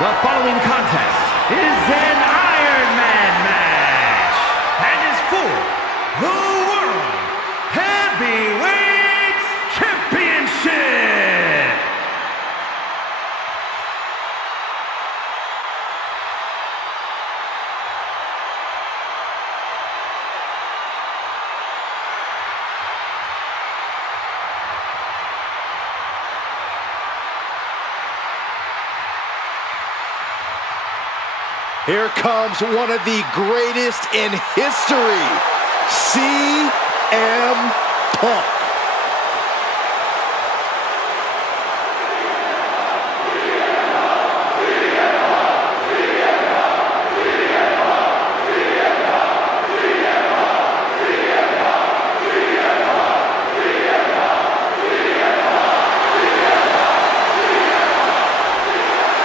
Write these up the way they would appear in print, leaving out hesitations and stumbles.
The following contest is an Iron Man match and is for the World Heavyweight Championship. Here comes one of the greatest in history, CM Punk.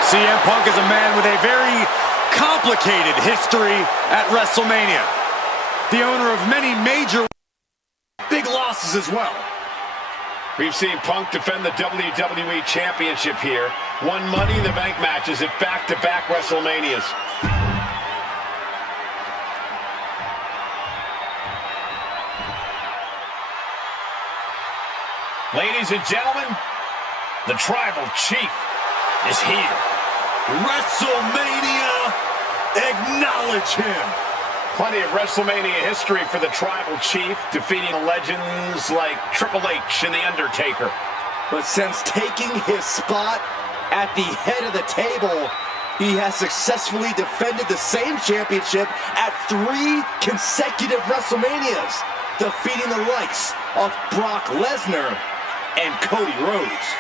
CM Punk is a man with a very complicated history at WrestleMania. The owner of many major big losses as well. We've seen Punk defend the WWE Championship here, won Money in the Bank matches at back-to-back WrestleManias. Ladies and gentlemen, the Tribal Chief is here. WrestleMania, acknowledge him. Plenty of WrestleMania history for the Tribal Chief, defeating legends like Triple H and The Undertaker. But since taking his spot at the head of the table, he has successfully defended the same championship at 3 consecutive WrestleManias, defeating the likes of Brock Lesnar and Cody Rhodes.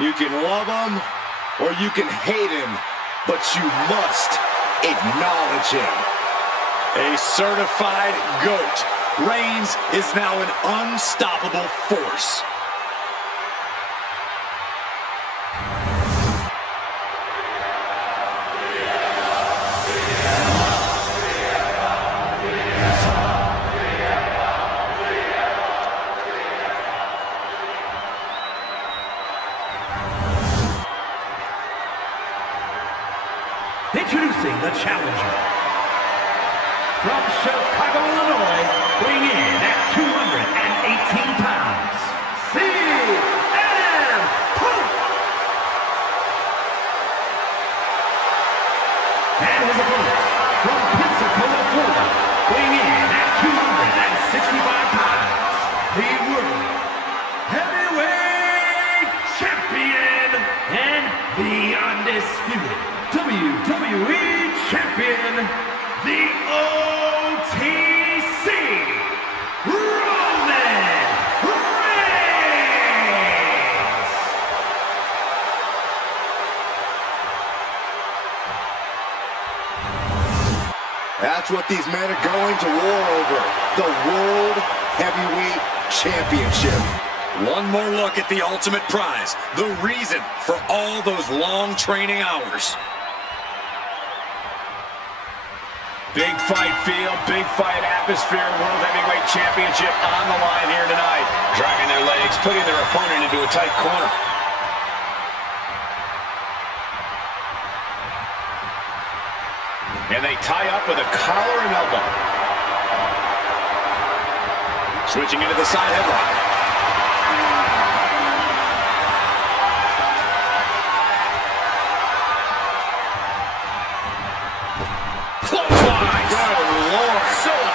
You can love him or you can hate him, but you must acknowledge him. A certified GOAT, Reigns is now an unstoppable force. Introducing the challenger. From Chicago, Illinois, weighing in at 218 pounds, CM Punk! And his opponent, from Pensacola, Florida, weighing in at 265 pounds, the World Heavyweight Champion and the undisputed WWE Champion, the OTC, Roman Reigns! That's what these men are going to war over, the World Heavyweight Championship. One more look at the ultimate prize, the reason for all those long training hours. Big fight feel, big fight atmosphere, World Heavyweight Championship on the line here tonight. Dragging their legs, putting their opponent into a tight corner. And they tie up with a collar and elbow. Switching into the side headlock.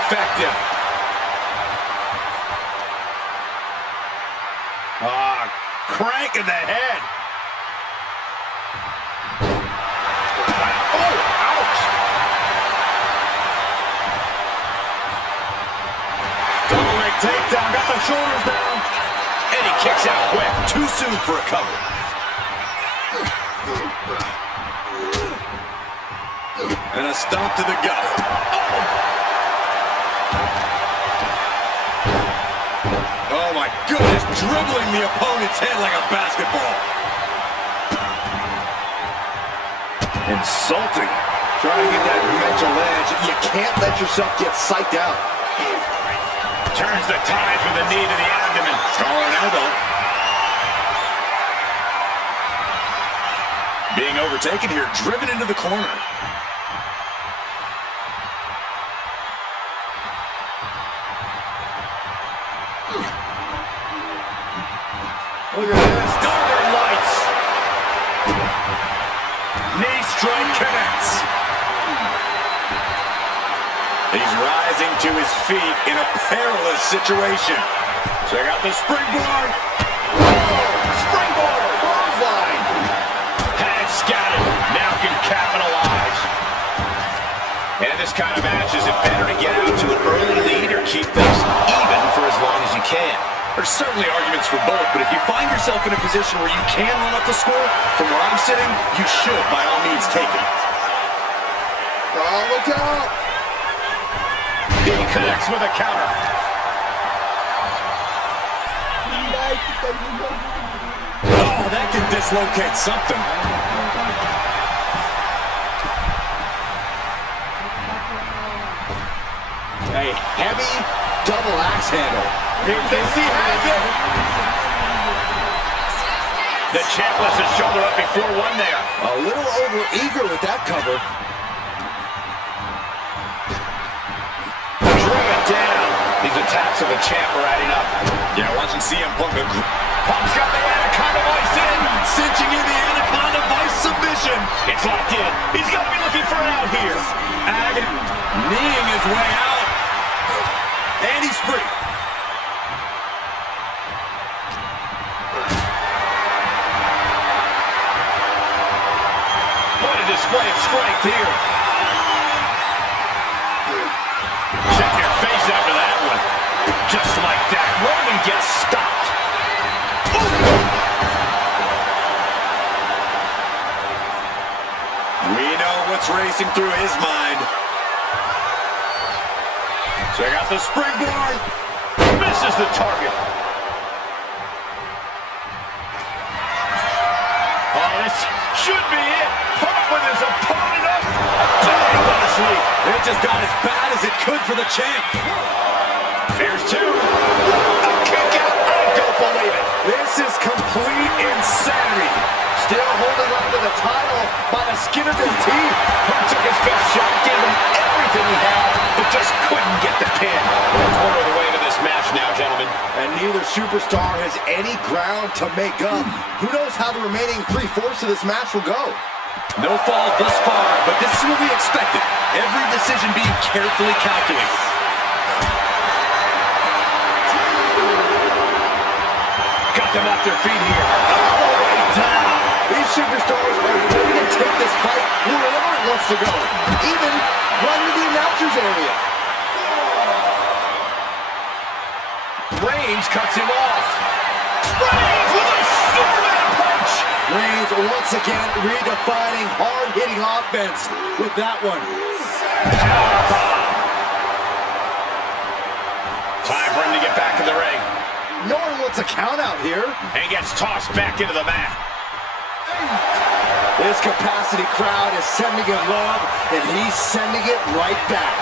Effective. Crank in the head. Oh, ouch. Double leg takedown, got the shoulders down. And he kicks out quick. Too soon for a cover. And a stomp to the gut. Oh my goodness, dribbling the opponent's head like a basketball. Insulting. Trying to get that mental edge. You can't let yourself get psyched out. Turns the tide with a knee to the abdomen. Strong elbow. Being overtaken here, driven into the corner. Look at this. Northern Lights. Knee strike connects. He's rising to his feet in a perilous situation. Check out the springboard. Springboard. Clothesline. Had scattered. Now can capitalize. And in this kind of match, is it better to get out to an early lead or keep things even for as long as you can? There's certainly arguments for both, but if you find yourself in a position where you can run up the score, from where I'm sitting, you should, by all means, take it. Oh, look out. He connects with a counter. Oh, that can dislocate something. A heavy double axe handle. He thinks he has it. The champ lifts his shoulder up before one there. A little over-eager with that cover. Driven down. These attacks of the champ are adding up. Yeah, watching CM Punk. Punk's got the Anaconda Vice in. Cinching in the Anaconda Vice submission. It's locked in. He's got to be looking for an out here. Kneeing his way out. And he's free. What a display of strength here. Check your face after that one. Just like that, Roman gets stopped. We know what's racing through his mind. Check out the springboard. Misses the target. Oh, this should be it. Punk with his opponent up. Dang, what a sleep. It just got as bad as it could for the champ. Here's two. A kick out. I don't believe it. This is complete insanity. Still holding on to the title by the skin of his teeth. Punk took his best shot, gave him everything he had, but just couldn't get the pin. We're a quarter of the way into this match now, gentlemen. And neither superstar has any ground to make up. Who knows how the remaining 3/4 of this match will go? No falls thus far, but this is what we expected. Every decision being carefully calculated. Got them off their feet here. All the way down. These superstars are ready to take this fight wherever it wants to go. Even run to the announcer's area. Reigns cuts him off. Reigns with a Superman punch. Reigns once again redefining hard-hitting offense with that one. Time for him to get back in the ring. No one wants a count out here. And he gets tossed back into the mat. This capacity crowd is sending him love, and he's sending it right back.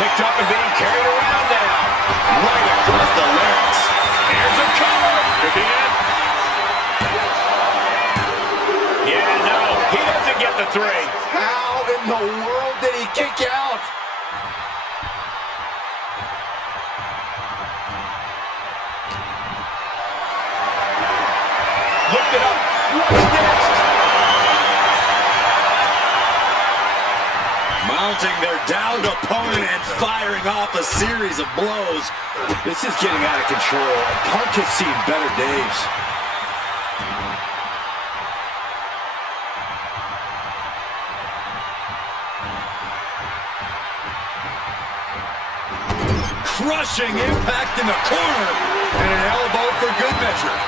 Picked up and being carried around now. Right across the larynx. Here's a cover. Could be it. Yeah, no, he doesn't get the three. How in the world did he kick out? Looked it up. What's next? Mounting their downed opponent and firing off a series of blows. This is getting out of control. Punk has seen better days. Crushing impact in the corner. And an elbow for good measure.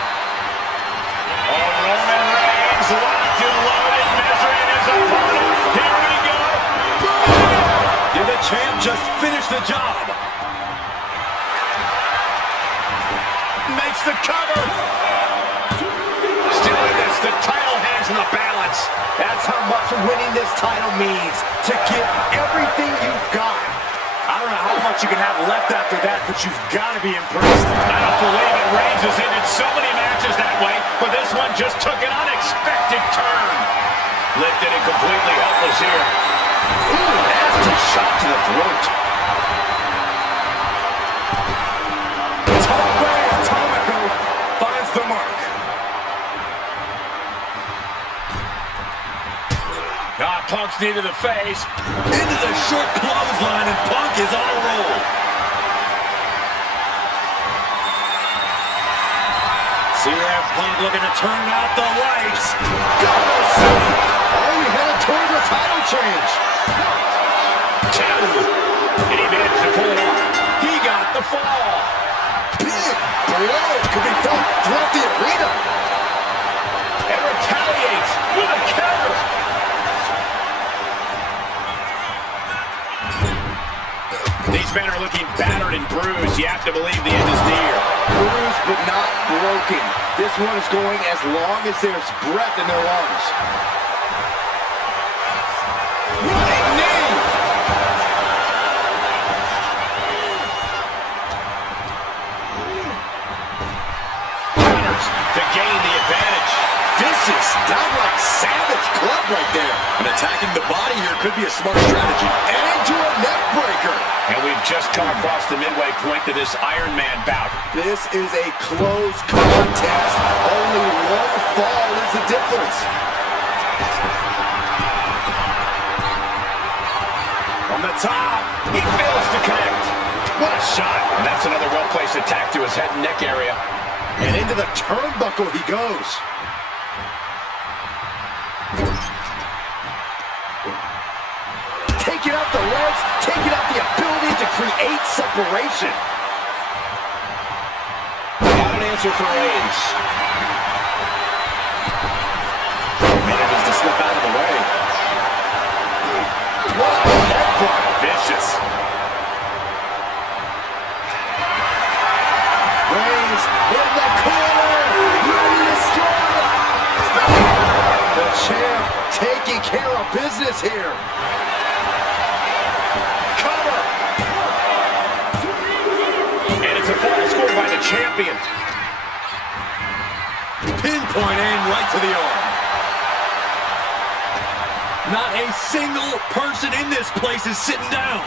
Oh, Roman Reigns locked and loaded, measuring his opponent. Here we go. Did the champ just finish the job? Makes the cover. Still in this, the title hangs in the balance. That's how much winning this title means. To give everything you've got. I don't know how much you can have left after that, but you've got to be impressed. I don't believe it. Reigns has ended so many matches that way, but this one just took an unexpected turn. Lifted and completely helpless here. Ooh, nasty shot to the throat. Atomico finds the mark. Punk's knee to the face. Into the short clothesline, and Punk is on a roll. CM Punk looking to turn out the lights. Oh, we headed towards a title change. Two. And he managed to pull it off. He got the fall. Big blow could be felt throughout the arena. And retaliates with a counter. These men are looking battered and bruised. You have to believe the end is near. Bruised but not broken. This one is going as long as there's breath in their lungs. Running knee! Counters to gain the advantage. Vicious, downright savage club right there. And attacking the body here could be a smart strategy. And into a neck breaker. And we've just come across the midway point to this Iron Man bout. This is a close contest. Only one fall is the difference. On the top, he fails to connect. What a shot. And that's another well-placed attack to his head and neck area. And into the turnbuckle he goes. Taking out the legs, taking out the ability to create separation. Got an answer for Reigns. Manages to slip out of the way. What a headbutt. Vicious. Reigns in the corner, ready to strike. The champ taking care of business here. Cover. And it's a fall scored by the champion. Pinpoint aim right to the arm. Not a single person in this place is sitting down.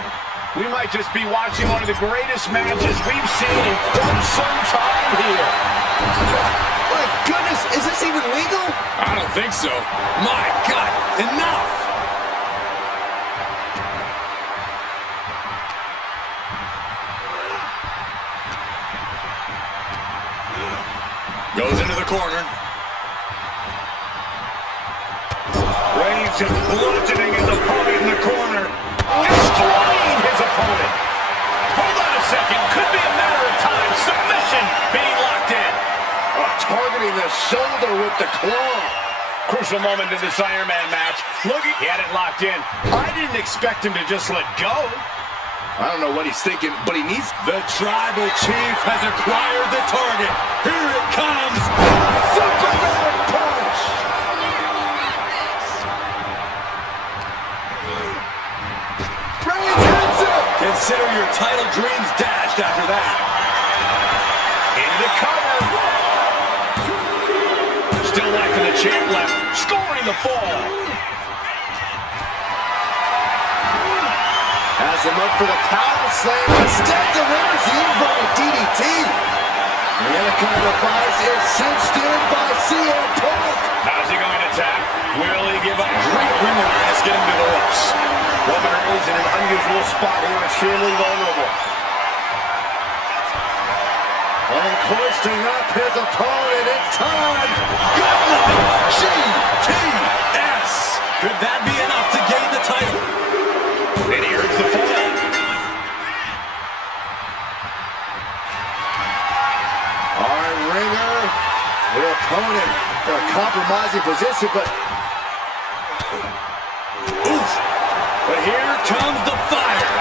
We might just be watching one of the greatest matches we've seen in quite some time here. My goodness, is this even legal? I don't think so. My God, enough! Goes into the corner. Reigns just bludgeoning his opponent in the corner. Destroying his opponent. Hold on a second. Could be a matter of time. Submission being locked in. Targeting the shoulder with the claw. Crucial moment in this Iron Man match. Look, he had it locked in. I didn't expect him to just let go. I don't know what he's thinking, but he needs... The tribal chief has acquired the target. Here it comes. Superman punch! Reigns hits it! Consider your title dreams dashed after that. Into the cover. Still life in the champ left. Scoring the fall. Has him up for the power slam. Instead delivers the inverted DDT. The Anaconda device is cinched in by CM Punk. How's he going to attack? Will he give up? Great ring awareness getting to the ropes. Roman Reigns in an unusual spot here, extremely vulnerable. Hoisting up his opponent, it's time! Good night, GTS! Could that be enough to gain the title? And he earns the fall. Our ringer, their opponent, in a compromising position, but comes the fire.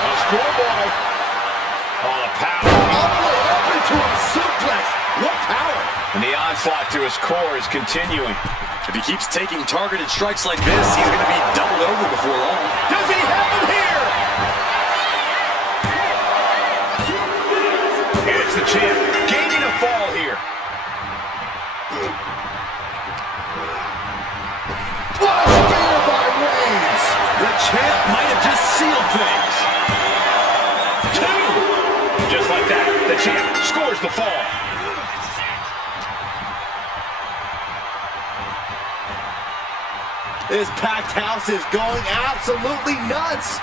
A schoolboy. Oh, the power. All the way up into a suplex. What power. And the onslaught to his core is continuing. If he keeps taking targeted strikes like this, he's going to be doubled over before long. Does he have him here? And it's the champ gaining a fall here. Spear by Reigns. The champ might have just sealed things. 2. Just like that, the champ scores the fall. This packed house is going absolutely nuts.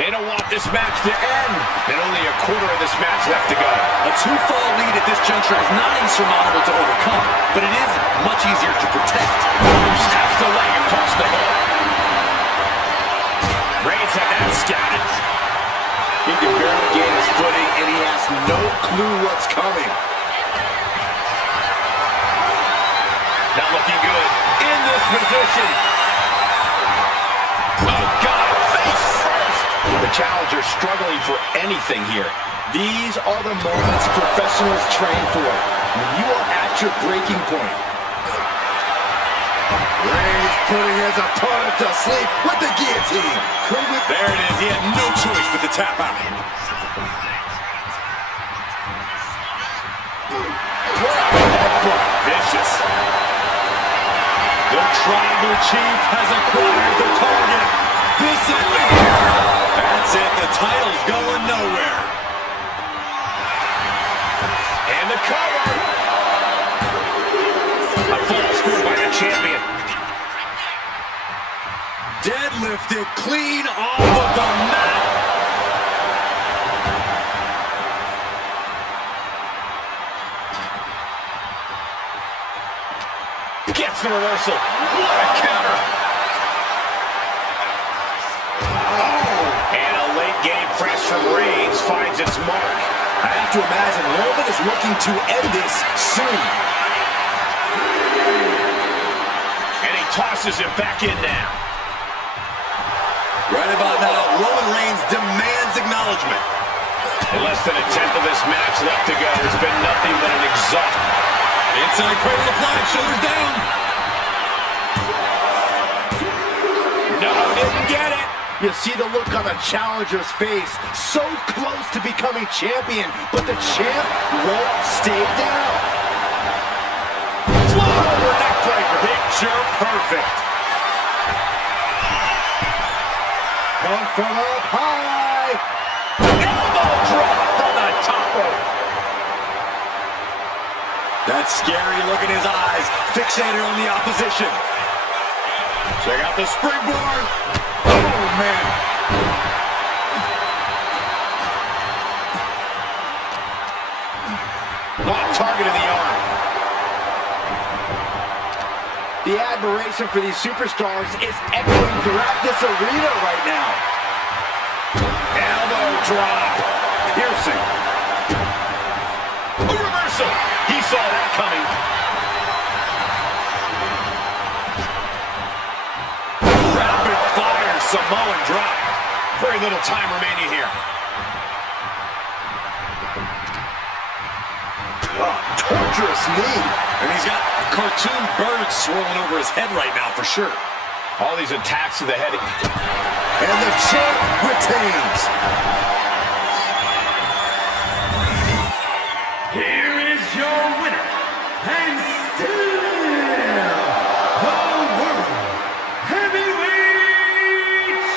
They don't want this match to end. And only a quarter of this match left to go. A 2-fall lead at this juncture is not insurmountable to overcome, but it is much easier to protect. Snaps the leg across the head. Reigns had that scouted. He can barely gain his footing, and he has no clue what's coming. Not looking good in this position. Oh, God, face first. The challenger struggling for anything here. These are the moments professionals train for. When you are at your breaking point. Reigns putting his opponent to sleep with the guillotine. There it is. He had no choice but to tap out. Vicious. The tribal chief has acquired the target. This is it. That's it. The title's going nowhere. And the cover. A fall scored by the champion. Deadlifted clean off of the mat. Gets the reversal. What a counter. Oh. And a late game press from Reigns finds its mark. I have to imagine Roman is looking to end this soon. And he tosses it back in now. Right about now, Roman Reigns demands acknowledgement. In less than a tenth of this match left to go, it's been nothing but an exhausting. Inside cradle applied, shoulders down. No, didn't get it. You see the look on the challenger's face. So close to becoming champion, but the champ won't stay down. Float over neckbreaker. Picture perfect. Come from up high. Elbow drop from the top rope. That scary look in his eyes, fixated on the opposition. Check out the springboard. Oh, man. Not targeting the arm. The admiration for these superstars is echoing throughout this arena right now. Elbow drop. Piercing. A reversal. He saw that coming. Rapid fire Samoan drop. Very little time remaining here. Torturous knee. And he's got cartoon birds swirling over his head right now for sure. All these attacks to the head. And the champ retains. Here is your winner, and still the World Heavyweight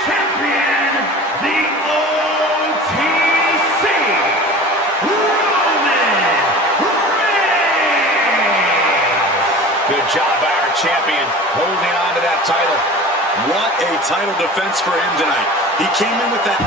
Champion, the OTC, Roman Reigns. Good job by our champion holding on to that title. What a title defense for him tonight. He came in with that...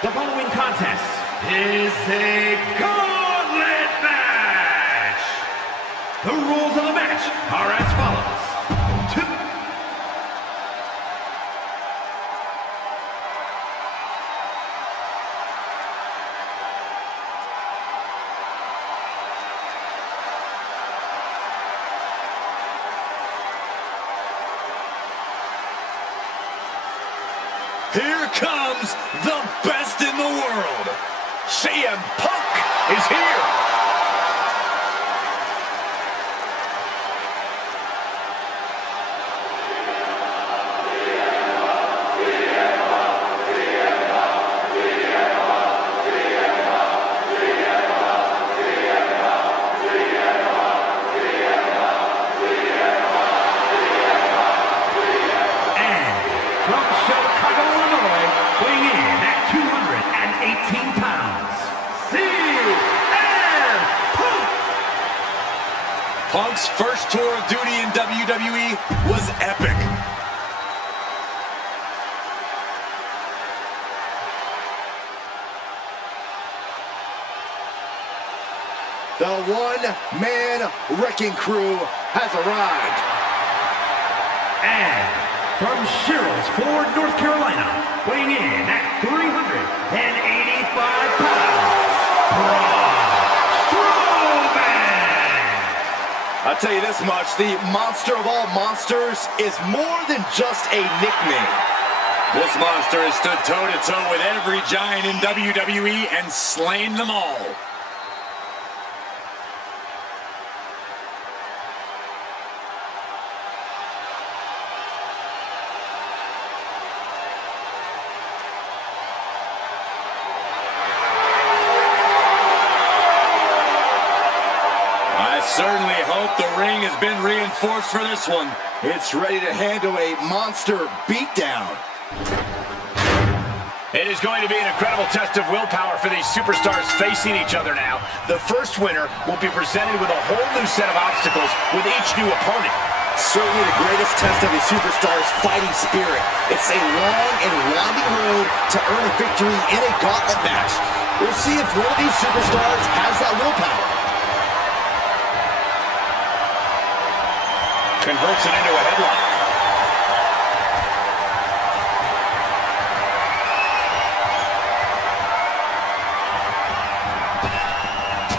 The following contest is a gauntlet match. The rules of the match are as follows. Here comes the best in the world. CM Punk is here. Punk's first tour of duty in WWE was epic. The one-man wrecking crew has arrived. And from Sherrills Ford, North Carolina, weighing in at 385 pounds, I'll tell you this much, the monster of all monsters is more than just a nickname. This monster has stood toe-to-toe with every giant in WWE and slain them all. Certainly hope the ring has been reinforced for this one. It's ready to handle a monster beatdown. It is going to be an incredible test of willpower for these superstars facing each other now. The first winner will be presented with a whole new set of obstacles with each new opponent. Certainly the greatest test of a superstar's fighting spirit. It's a long and winding road to earn a victory in a gauntlet match. We'll see if one of these superstars has that willpower. Converts it into a headlock.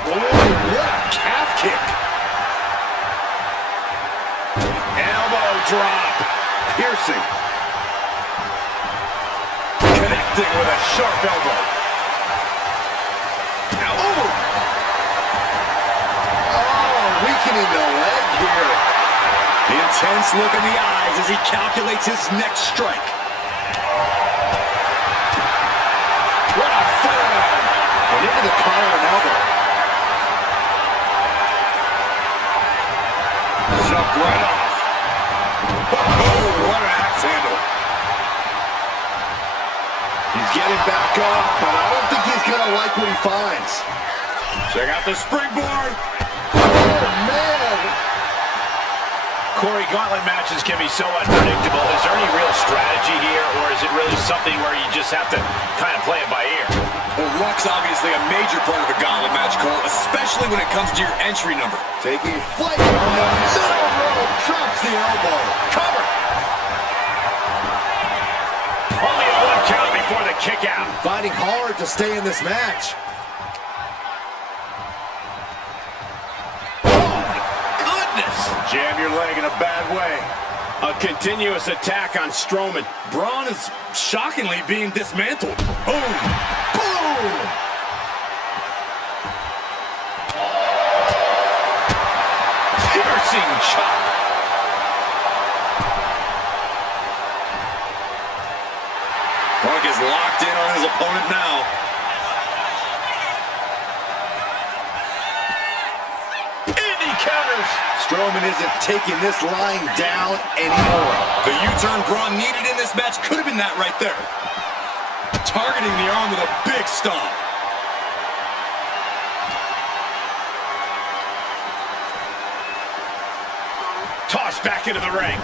Oh, what a calf kick. Elbow drop. Piercing. Connecting with a sharp elbow. Oh, weakening the leg here. Intense look in the eyes as he calculates his next strike. What a forearm! And into the collar and elbow. Jumped right off. Oh, what an axe handle. He's getting back up, but I don't think he's going to like what he finds. Check out the springboard. Oh, man! Corey, gauntlet matches can be so unpredictable. Is there any real strategy here, or is it really something where you just have to kind of play it by ear? Well, luck's obviously a major part of a gauntlet match, Cole, especially when it comes to your entry number. Taking flight on the middle rope, drops the elbow. Cover! Only a one count before the kick out. Fighting hard to stay in this match. Jam your leg in a bad way. A continuous attack on Strowman. Braun is shockingly being dismantled. Boom! Boom! Piercing chop. Punk is locked in on his opponent now. Counters. Strowman isn't taking this lying down anymore. The U-turn Braun needed in this match could have been that right there. Targeting the arm with a big stomp. Tossed back into the ring.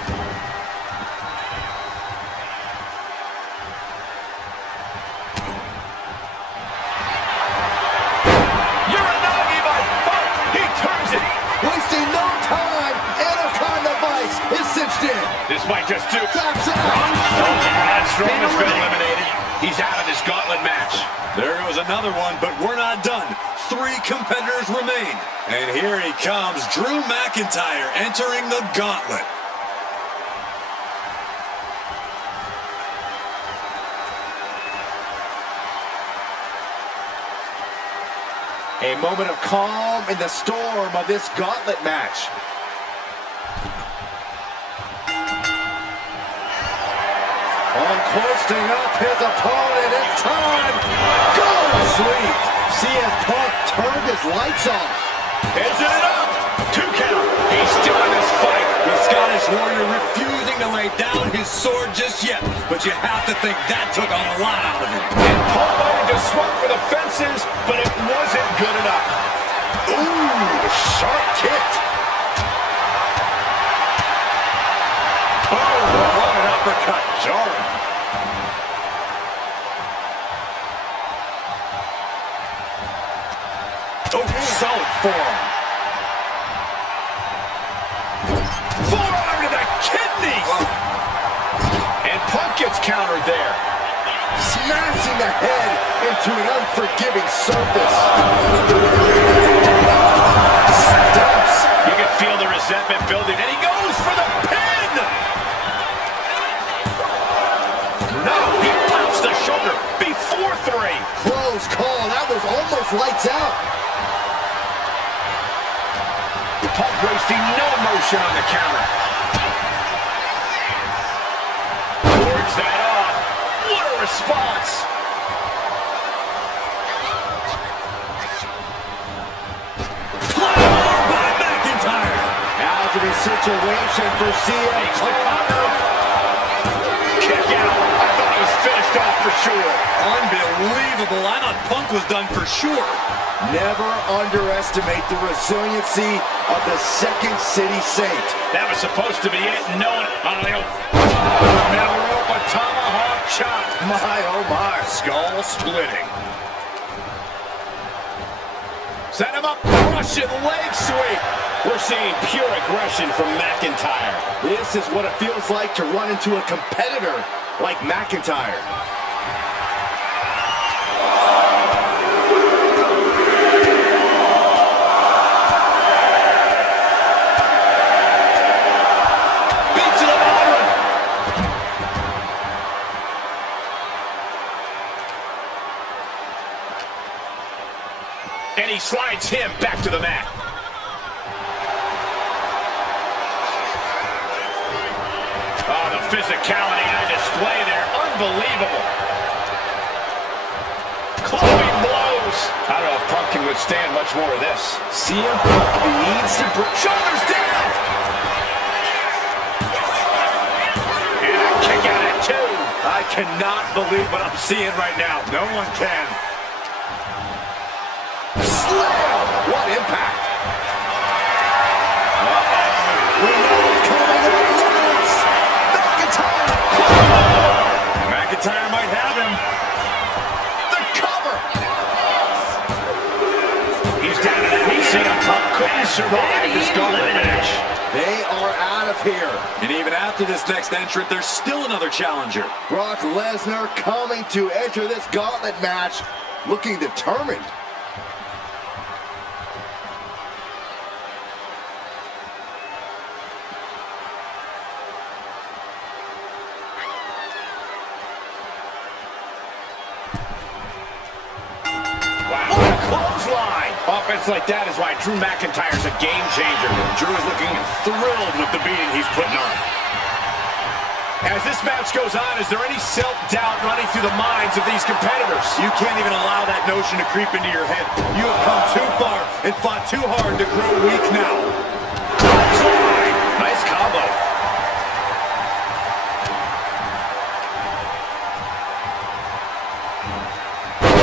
just do? Taps out. And Strowman's been eliminated. He's out of this gauntlet match. There goes another one, but we're not done. 3 competitors remain. And here he comes, Drew McIntyre entering the gauntlet. A moment of calm in the storm of this gauntlet match. Posting up his opponent, it's time. Go! Sweet. CM Punk turned his lights off. Is it up? 2 count. He's still in this fight. The Scottish Warrior refusing to lay down his sword just yet, but you have to think that took a lot out of him. And Paul wanted to swung for the fences, but it wasn't good enough. Ooh, sharp kick. Oh, what an uppercut. Jarring. Oh, solid forearm. Forearm to the kidneys. And Punk gets countered there. Smashing the head into an unforgiving surface. Steps. You can feel the resentment building, and he goes for the pin. No, he pops the shoulder before 3. Close call. That was almost lights out. Punk wasting no motion on the counter. Wards that off. What a response. Claymore by McIntyre. Hazardous situation for CM Punk. Kick out. I thought he was finished off for sure. Unbelievable. I thought Punk was done for sure. Never underestimate the resiliency of the Second City Saint. That was supposed to be it. No one. Middle rope, a tomahawk chop. My, oh my. Skull splitting. Set him up. Russian leg sweep. We're seeing pure aggression from McIntyre. This is what it feels like to run into a competitor like McIntyre. And he slides him back to the mat. Oh, the physicality on display there. Unbelievable. Clubbing blows. I don't know if Punk can withstand much more of this. CM Punk needs to break. Shoulders down. And a kick out at 2. I cannot believe what I'm seeing right now. No one can. Slam! What impact! We know it's coming up next! McIntyre! McIntyre might have him. The cover! He's down to that. CM Punk couldn't survive this gauntlet match. They are out of here. And even after this next entrant, there's still another challenger. Brock Lesnar coming to enter this gauntlet match looking determined. Offense like that is why Drew McIntyre's a game changer. Drew is looking thrilled with the beating he's putting on. As this match goes on, is there any self-doubt running through the minds of these competitors? You can't even allow that notion to creep into your head. You have come too far and fought too hard to grow weak now. Nice combo.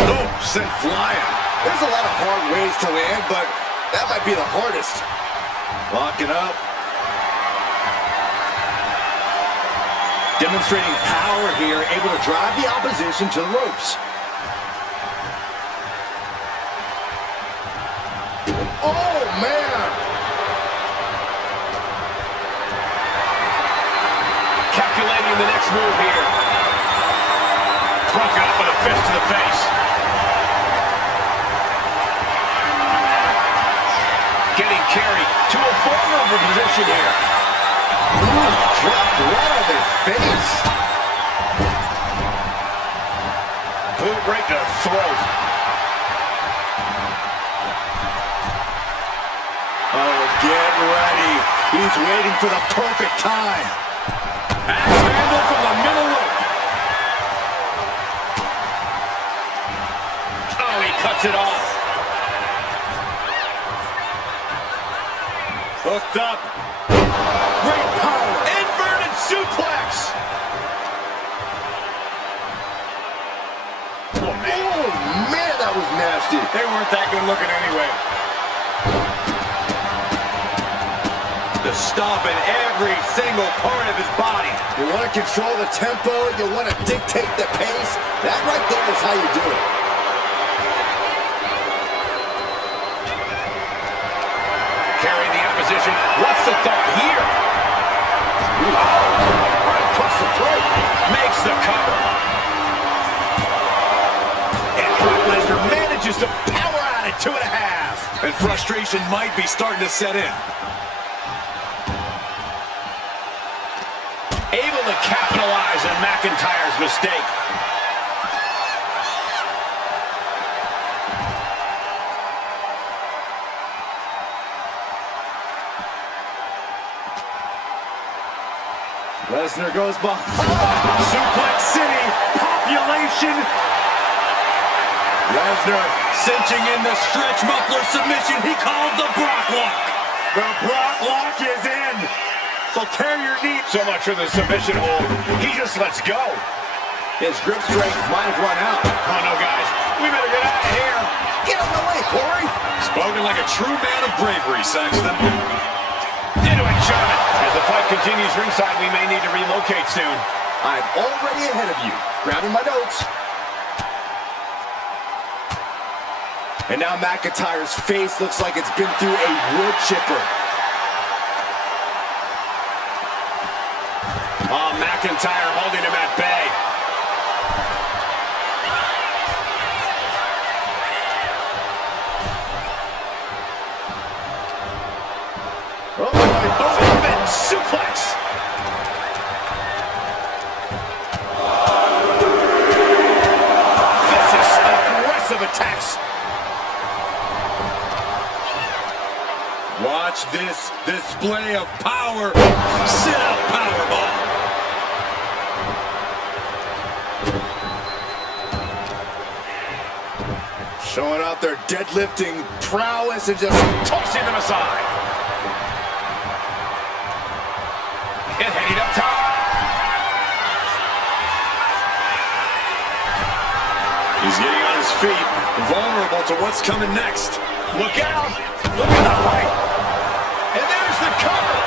Oh, sent flying. There's a lot of hard ways to land, but that might be the hardest. Locking up. Demonstrating power here, able to drive the opposition to the ropes. Oh, man! the next move here. Broken up with a fist to the face. Getting carried to a vulnerable position here. Ooh, dropped right on their face. Boot right to the throat. Oh, get ready. He's waiting for the perfect time. Axe handle from the middle rope. Oh, he cuts it off. Hooked up. Great power. Inverted suplex. Oh, man, that was nasty. They weren't that good looking anyway. Just stomping every single part of his body. You want to control the tempo, you want to dictate the pace. That right there is how you do it. Carrying the opposition. What's the thought here? Right across the throat. Makes the cover. And Brock Lesnar manages to power out at 2.5. And frustration might be starting to set in. Able to capitalize on McIntyre's mistake. Lesnar goes behind. Suplex City, population. Lesnar cinching in the stretch muffler submission. He calls the Brock Lock. The Brock Lock is in. So tear your knee. So much for the submission hold. He just lets go. His grip strength might have run out. Oh no, guys. We better get out of here. Get out of the way, Corey. Spoken like a true man of bravery, Saxton. Into a German. As the fight continues ringside, we may need to relocate soon. I'm already ahead of you. Grabbing my notes. And now McIntyre's face looks like it's been through a wood chipper. Oh, McIntyre holding him at bay. German suplex. Vicious, aggressive attacks. Watch this display of power. Sit up, powerbomb. Showing out their deadlifting prowess and just Tossing them aside. And heading up top. He's getting on his feet, vulnerable to what's coming next. Look out. Look at the height. And there's the cover.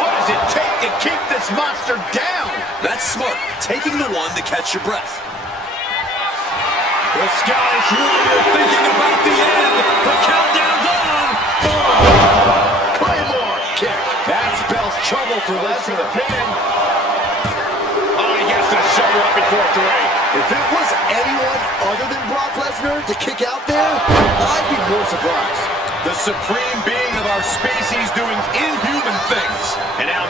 What does it take to keep this monster down? That's smart, taking the one to catch your breath. The Scottish Warrior Thinking about the end. The countdown's on. Claymore kick. that spells trouble for For the Lesnar. pin. Oh, he gets the shoulder up before 3. If it was anyone other than Brock Lesnar to kick out there, I'd be more surprised. The supreme being of our species doing inhuman things. And now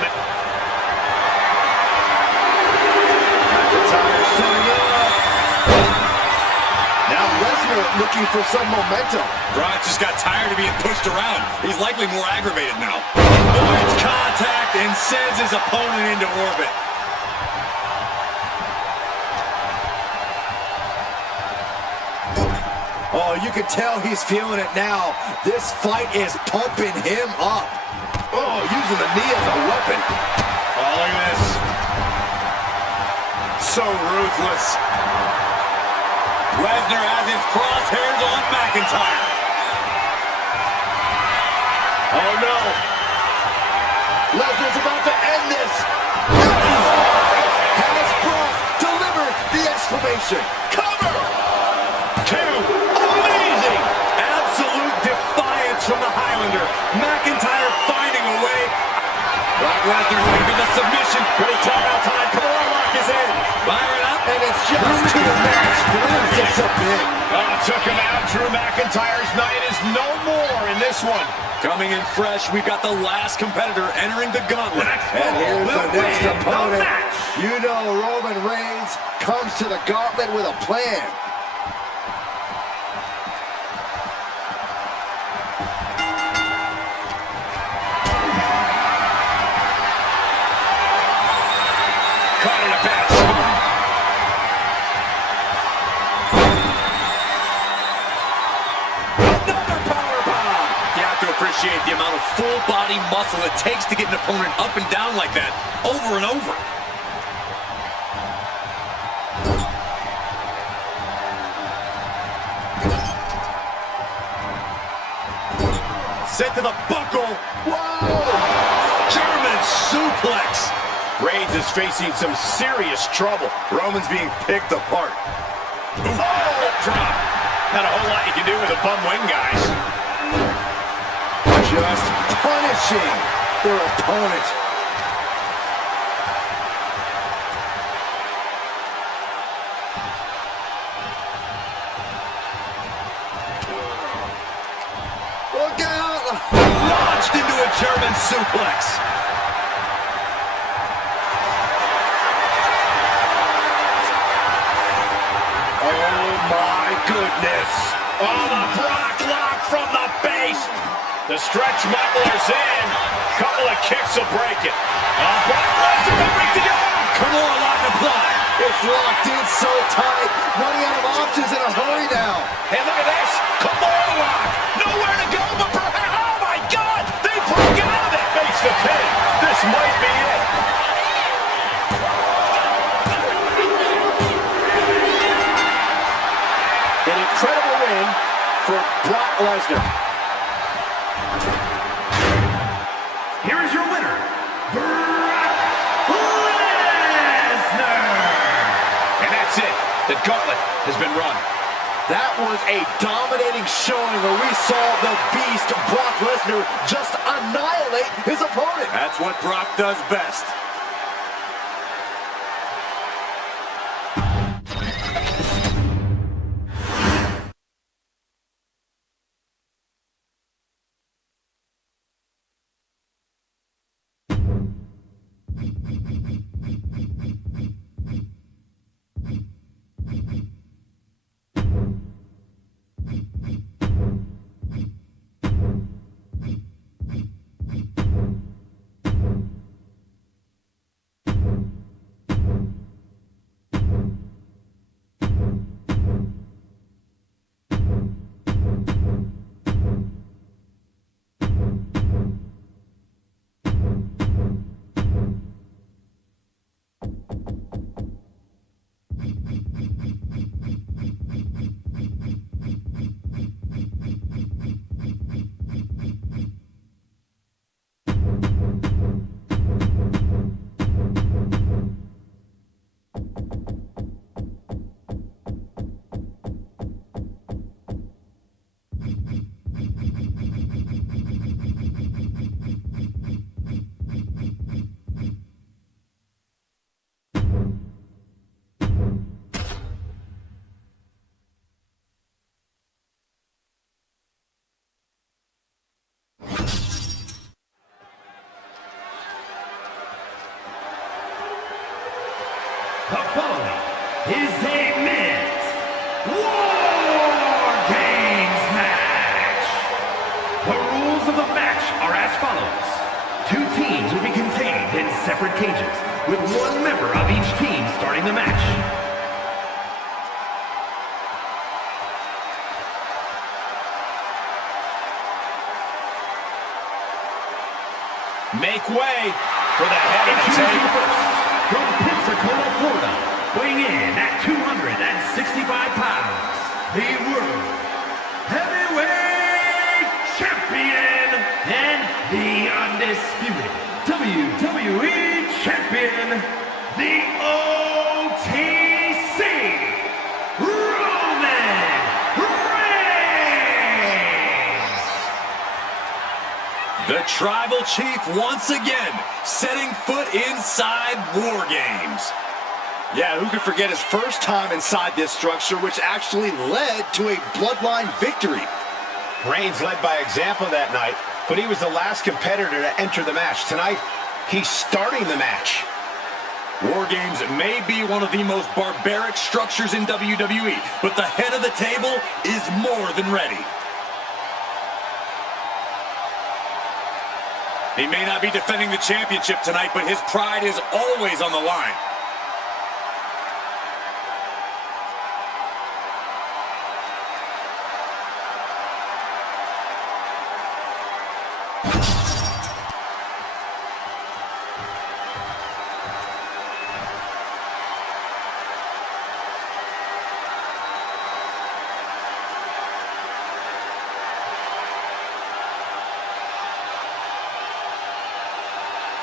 McIntyre setting up. Now Lesnar looking for some momentum. Brock just got tired of being pushed around. He's likely more aggravated now. Avoids contact and sends his opponent into orbit. Oh, you can tell he's feeling it now. This fight is pumping him up. Oh, using the knee as a weapon. Oh, look at this. So ruthless. Lesnar has his crosshairs on McIntyre. Oh, no. Lesnar's about to end this. Has Brock delivered the exclamation? cover. 2. Amazing. Absolute defiance from the Highlander. McIntyre finding a way. Brock Lesnar looking for the submission. Great timeout time. Kimura lock is in. Firing up. And it's just to the match. Flair gets a pin. Took him out. Drew McIntyre's night is no more in this one. Coming in fresh, we've got the last competitor entering the gauntlet. And here's the next opponent. You know Roman Reigns comes to the gauntlet with a plan. Caught in a bad spot. Another powerbomb. You have to appreciate the amount of full body muscle it takes to get an opponent up and down like that over and over. Set to the buckle. Whoa! German suplex. Reigns is facing some serious trouble. Roman's being picked apart. Oh, drop. Not a whole lot you can do with a bum wing, guys. Just punishing their opponent. Look out! Launched into a German suplex. Oh, my goodness. Oh, the Brock lock from the base. The stretch muffler's in. Couple of kicks will break it. Brock Lesnar ready to go. Kimura lock applied. It's locked in so tight, running out of options in a hurry now. And look at this. Kimura lock. Nowhere to go but perhaps. Oh, my God. They broke out. That makes the pin. This might be it. An incredible win for Brock Lesnar. Here is your winner, Brock Lesnar. And that's it. The gauntlet has been run. That was a dominating showing where we saw the beast Brock Lesnar just annihilate his opponent. That's what Brock does best. The following is a men's War Games match. The rules of the match are as follows. 2 teams will be contained in separate cages, with 1 member of each team starting the match. Make way for the head of the Introducing table. first, from Pensacola, Florida, weighing in at 265 pounds, the World Heavyweight Champion and the undisputed WWE Champion, the OTC, Roman Reigns. The Tribal Chief once again setting foot inside War Games. Yeah, who could forget his first time inside this structure, which actually led to a bloodline victory. Reigns led by example that night, but he was the last competitor to enter the match. Tonight, he's starting the match. War Games may be one of the most barbaric structures in WWE, but the head of the table is more than ready. He may not be defending the championship tonight, but his pride is always on the line.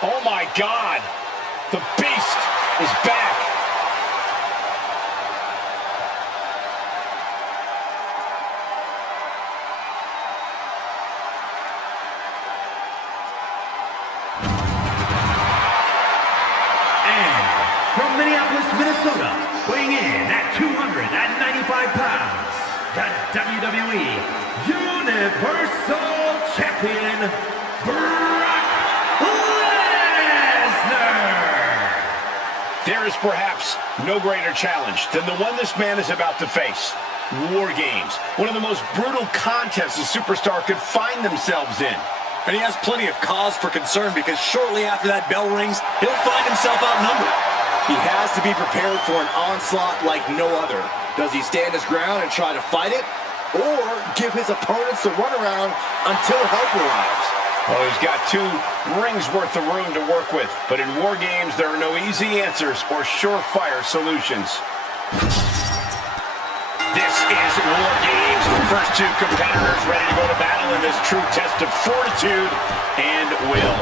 Oh my God! The Beast is back! And from Minneapolis, Minnesota, weighing in at 295 pounds, the WWE Universal Champion, Brock Lesnar! There is perhaps no greater challenge than the one this man is about to face. War Games, one of the most brutal contests a superstar could find themselves in. And he has plenty of cause for concern because shortly after that bell rings, he'll find himself outnumbered. He has to be prepared for an onslaught like no other. Does he stand his ground and try to fight it? Or give his opponents the runaround until help arrives? Well, he's got 2 rings worth of room to work with. But in War Games, there are no easy answers or surefire solutions. This is War Games. First 2 competitors ready to go to battle in this true test of fortitude and will.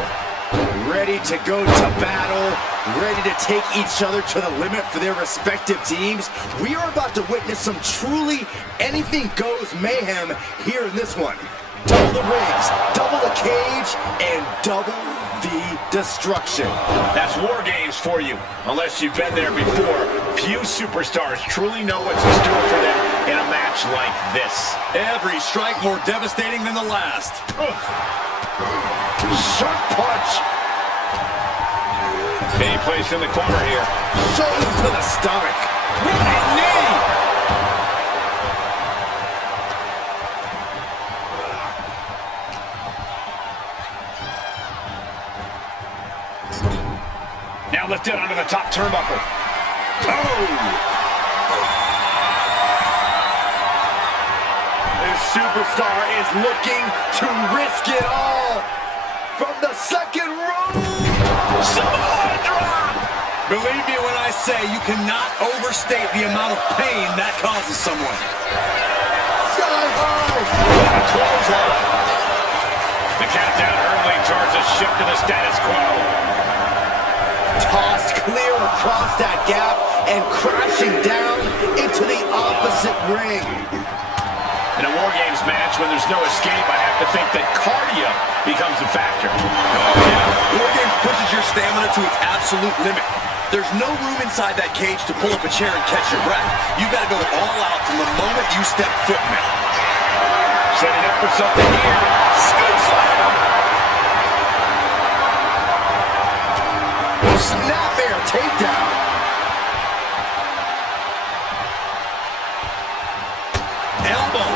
Ready to go to battle, ready to take each other to the limit for their respective teams. We are about to witness some truly anything-goes mayhem here in this one. Double the rings, double the cage, and double the destruction. That's War Games for you. Unless you've been there before, few superstars truly know what's in store for them in a match like this. Every strike more devastating than the last. Sharp punch. Any place in the corner here. Shoulder to the stomach. Running knee. Now lifted onto the top turnbuckle. Oh! This superstar is looking to risk it all. From the second row. Samoa drop! Believe me when I say you cannot overstate the amount of pain that causes someone. Sky high. Clothesline. The countdown hurtling towards a shift to the status quo. Tossed clear across that gap and crashing down into the opposite ring. In a War Games match, when there's no escape, I have to think that cardio becomes a factor. Oh, yeah. War Games pushes your stamina to its absolute limit. There's no room inside that cage to pull up a chair and catch your breath. You got to go all out from the moment you step foot in it. Setting up for something here. Scoop slam! Snapmare takedown. Elbow.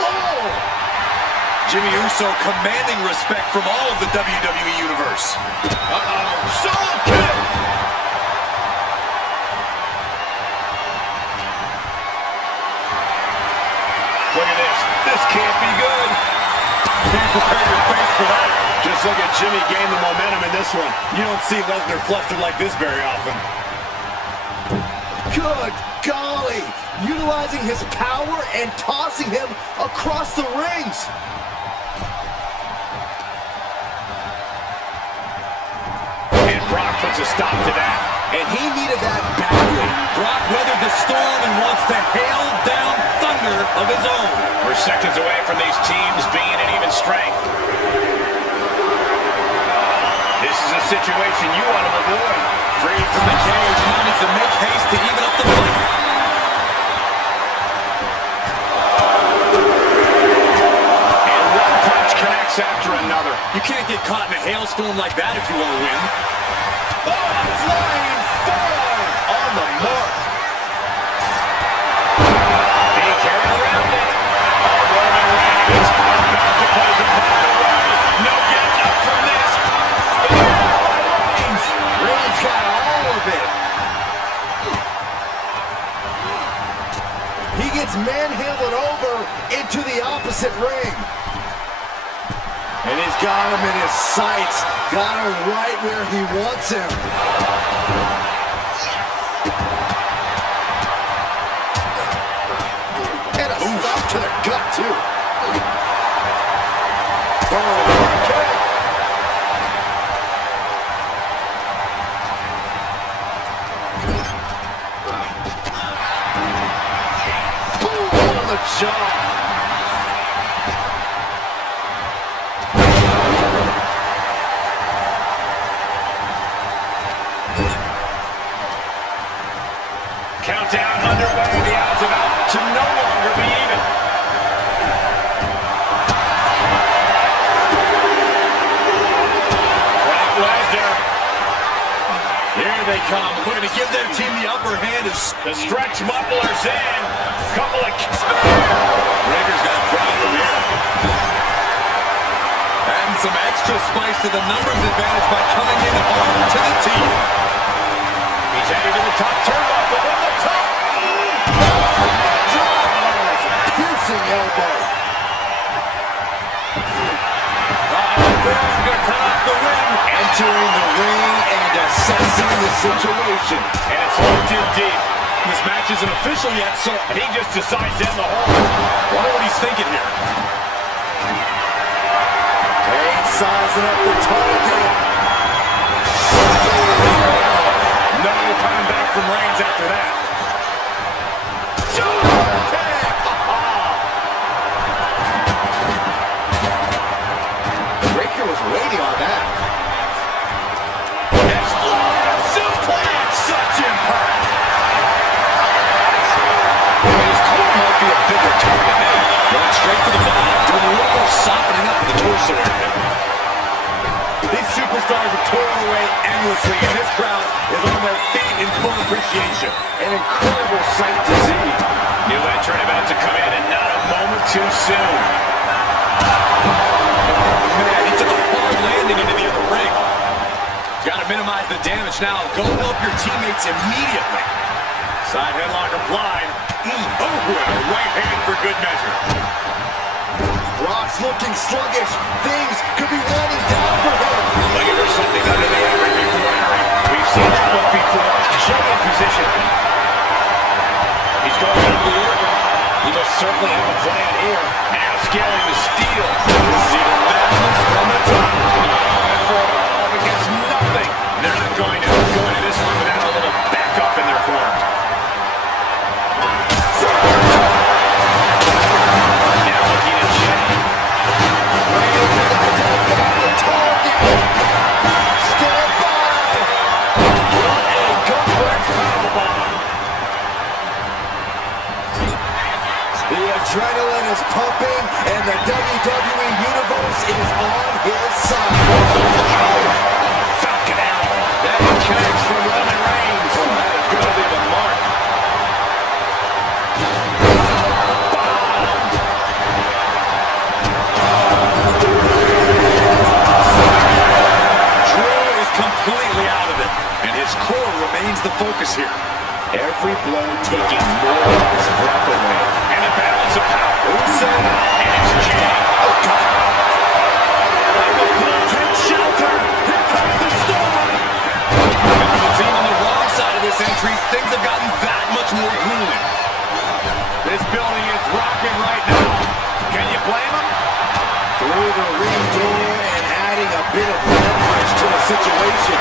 Oh! Jimmy Uso commanding respect from all of the WWE Universe. Uh-oh. Solo kick! Look at this. This can't be good. Can't prepare your face for that. Just look at Jimmy gain the momentum in this one. You don't see Lesnar flustered like this very often. Good golly! Utilizing his power and tossing him across the rings. And Brock puts a stop to that. And he needed that badly. Brock weathered the storm and wants to hail down thunder of his own. We're seconds away from these teams being at even strength. This is a situation you want to avoid. Freed from the cage, now needs to make haste to even up the fight. And one punch connects after another. You can't get caught in a hailstorm like that if you want to win. Oh, flying forward on the mark. Being carried around it. Roman Reigns about to close the fight away. No getting up from this. Reigns got all of it. He gets manhandled over into the opposite ring. And he's got him in his sights. Got him right where he wants him. And a stop to the gut, too. Oh, okay. Boom on the jaw. Countdown underway. The odds about to no longer be even. Brock Lesnar. Here they come. Looking to give their team the upper hand. The stretch muffler's in. Couple of Raker's got a problem here. Adding some extra spice to the numbers advantage by coming in armed to the teeth. He's heading to the top turnbuckle. On the top. Piercing elbow. Going to cut off the ring. Entering the ring and assessing the situation. And it's locked in deep. This match isn't official yet, so He just decides to end the whole. wonder what he's thinking here. Reigns sizing up the target. No coming back from Reigns after that. Raker was waiting on that. Explosive suplex. Such impact. His core might be a bigger target now. Going straight for the body, doing a little more softening up in the torso area. These superstars have toiled away endlessly, and this crowd is on their feet in full appreciation. An incredible sight to see. New entrant about to come in and not a moment too soon. Man, he took a hard landing into the other ring. Got to minimize the damage now. Go help your teammates immediately. Side headlock applied. Oh, and a right hand for good measure. Brock's looking sluggish. Things could be winding down for him. Looking for something under the apron before entering. We've seen that look before. Jay in position. He's going into the apron. He must certainly have a plan here. Now scaling the steel. See the madness from the top. For it all against nothing. They're not going to go into this one without a little backup in their corner. Now looking at Jay. Stand by. What a complex powerbomb. The adrenaline is pumping, and the WWE Universe is on his side. Falcon Arrow. That connects from Roman Reigns. That is going to leave a mark. Drew is completely out of it, and his core remains the focus here. Every blow taking more of his breath away. And the balance of power. Uso. And it's Jay. Oh, God. Take shelter. Here comes the storm. And for the team on the wrong side of this entry, things have gotten that much more grueling. This building is rocking right now. Can you blame him? Through the ring door and adding a bit of leverage to the situation.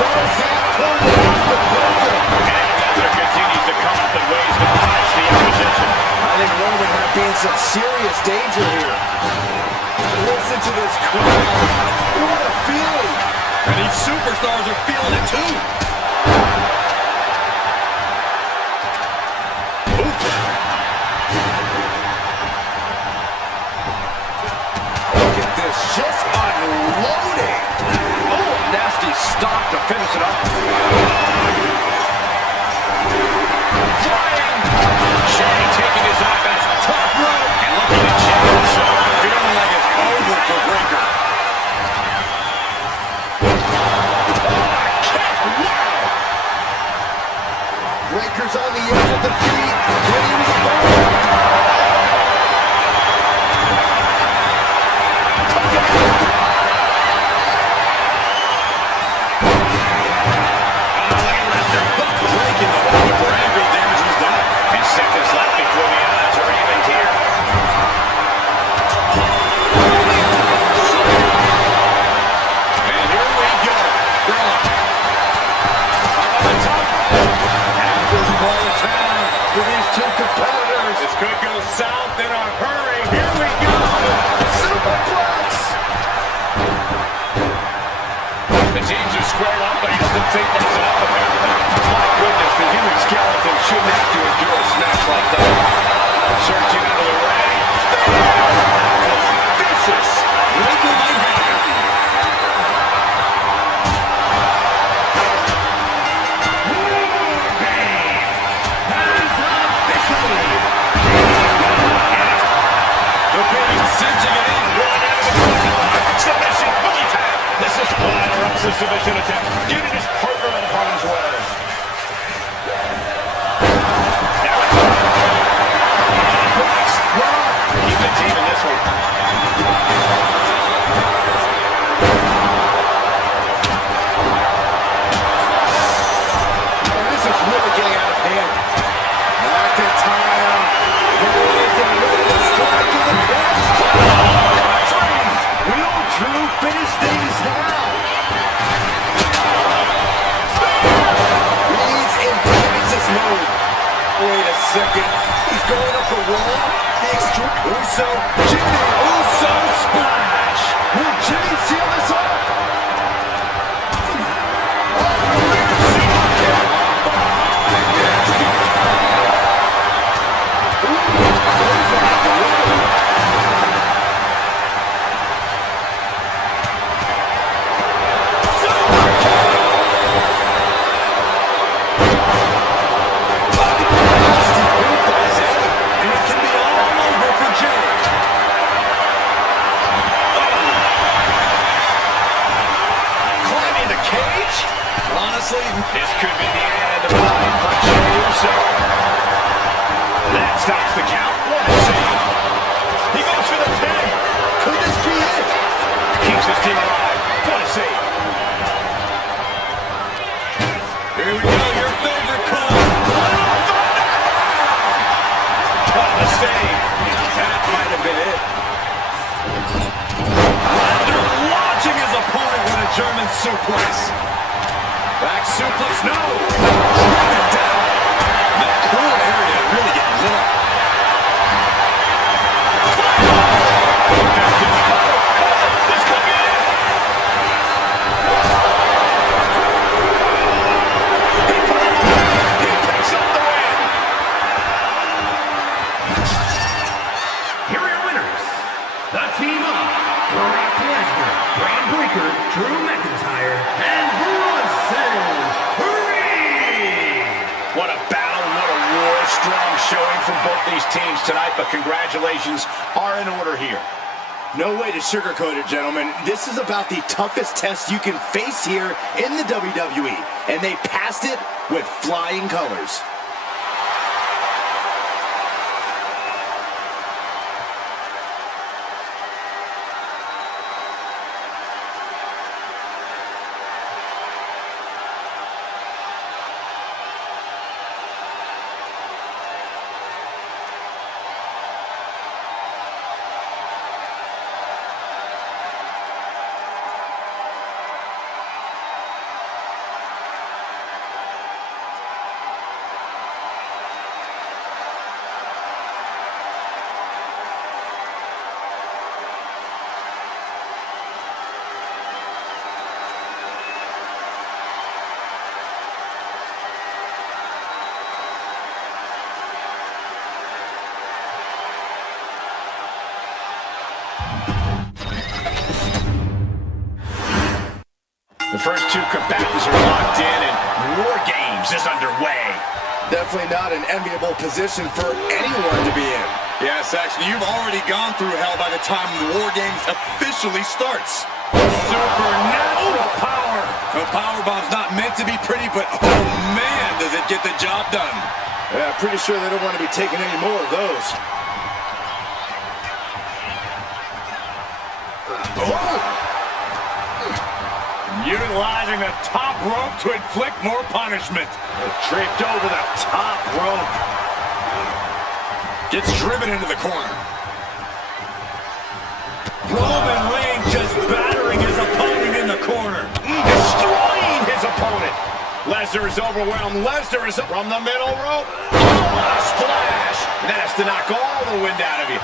Does that turn it off the broken? And some serious danger here. Listen to this crowd. What a feeling. And these superstars are feeling it too. Oops. Look at this, just unloading. Oh, nasty stop to finish it up. Flying. Shane taking his offense top rope and looking to challenge. Feeling like it's over for Breakker. Breakker's on the edge of the feet. Can he respond? Breaking the hold for ankle damage was done. And seconds left before the odds are even here. And here we go. Braun. On the top rope. Half this ball of town for these two competitors. This could go south in a hurry. Here we go. Superplex. The teams are squared up, but he doesn't think that's enough apparently. My goodness, the human skeleton shouldn't have to endure a smash like that. Searching under the ring. Vicious. Breakker might have it. The pin cinching it in. Submission, boogie tap. This is one interrupts the submission attempt, getting his partner in harm's way. Now it's Brooks. Keep the team in this one. This is really getting out of hand. McIntyre. Rolls and rolls. Striking the pin. Will Drew finish things now? Reigns in crisis mode. Wait a second. He's going up the wall. The extreme. Uso. Jimmy Uso splash. Will Jimmy seal this up? And it can be all over for Jay. Climbing the cage. Honestly, This could be the end of life for Jey Uso. That stops the count. What a save. He goes for the pin. Could this be it? Keeps his team alive. What a save. here we go. Your favorite call. What a save. That might have been it. Lesnar launching his opponent with a German suplex. Back suplex, no. Driven down. That core area really getting lit up. This could be it. He picks up the win. Here are your winners. The team of Brock Lesnar, Bron Breakker, Drew McIntyre, and Bronson Reed. What a battle, what a war. Strong showing from both these teams tonight, but congratulations are in order here. No way to sugarcoat it, gentlemen. This is about the toughest test you can face here in the WWE, and they passed it with flying colors. The first two combatants are locked in, and War Games is underway. Definitely not an enviable position for anyone to be in. Yeah, Saxon, you've already gone through hell by the time the War Games officially starts. Supernatural power. The powerbomb's not meant to be pretty, but oh man, does it get the job done. Yeah, pretty sure they don't want to be taking any more of those. Utilizing the top rope to inflict more punishment. Draped over the top rope. Gets driven into the corner. Roman Reigns just battering his opponent in the corner. Destroying his opponent. Lesnar is overwhelmed. Lesnar is from the middle rope. Oh, what a splash. That has to knock all the wind out of you.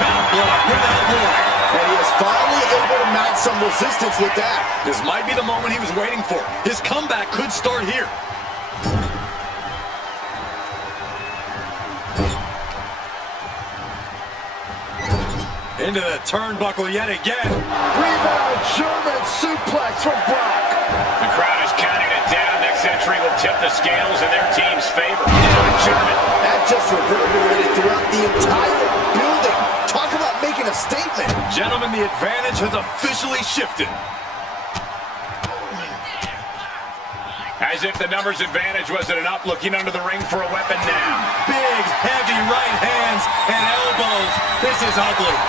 Chop block without warning. And he is finally able to mount some resistance with that. This might be the moment he was waiting for. His comeback could start here. Into the turnbuckle yet again. Rebound German suplex from Brock. The crowd is counting it down. Next entry will tip the scales in their team's favor. German. That just reverberated throughout the entire building. Talk about making a statement. Gentlemen, the advantage has officially shifted. As if the numbers advantage wasn't enough, looking under the ring for a weapon now. Big, heavy right hands and elbows. This is ugly.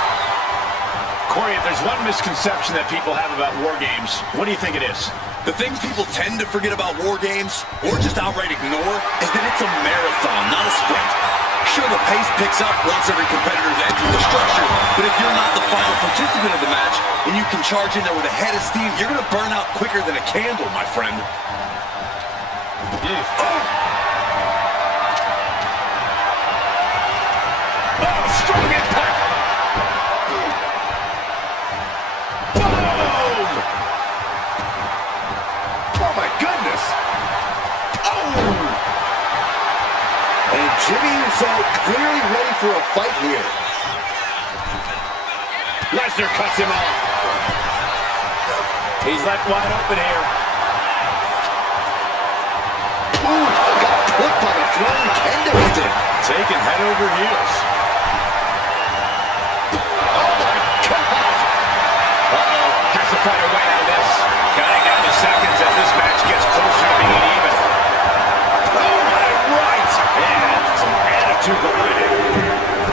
Corey, if there's one misconception that people have about War Games, what do you think it is? The things people tend to forget about War Games, or just outright ignore, is that it's a marathon, not a sprint. Sure, the pace picks up once every competitor's entered the structure, but if you're not the final participant of the match, and you can charge in there with a head of steam, you're going to burn out quicker than a candle, my friend. Oh, strong impact! Boom! Oh, my goodness! Oh! And Jimmy Uso clearly ready for a fight here. Lesnar cuts him off. He's left wide open here. Ooh, got clipped by the throwing kendo stick. Taken head over heels. Oh my God! Has to find a way out of this. Counting down the seconds as this match gets closer to being even. Oh, my right! And some attitude behind it.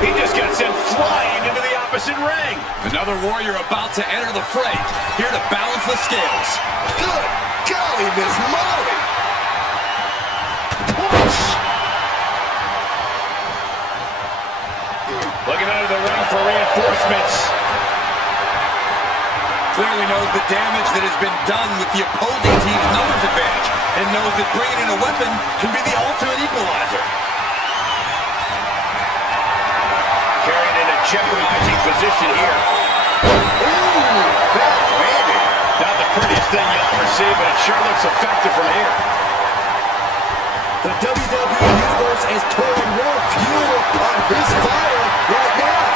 He just got sent flying into the opposite ring. Another warrior about to enter the fray, here to balance the scales. Good golly, Miss Molly! Looking under the ring for reinforcements. Clearly knows the damage that has been done with the opposing team's numbers advantage, and knows that bringing in a weapon can be the ultimate equalizer. Carried in a jeopardizing position here. Ooh, bad landing. Not the prettiest thing you'll ever see, but it sure looks effective from here. The WWE Universe is pouring more fuel on his fire right now.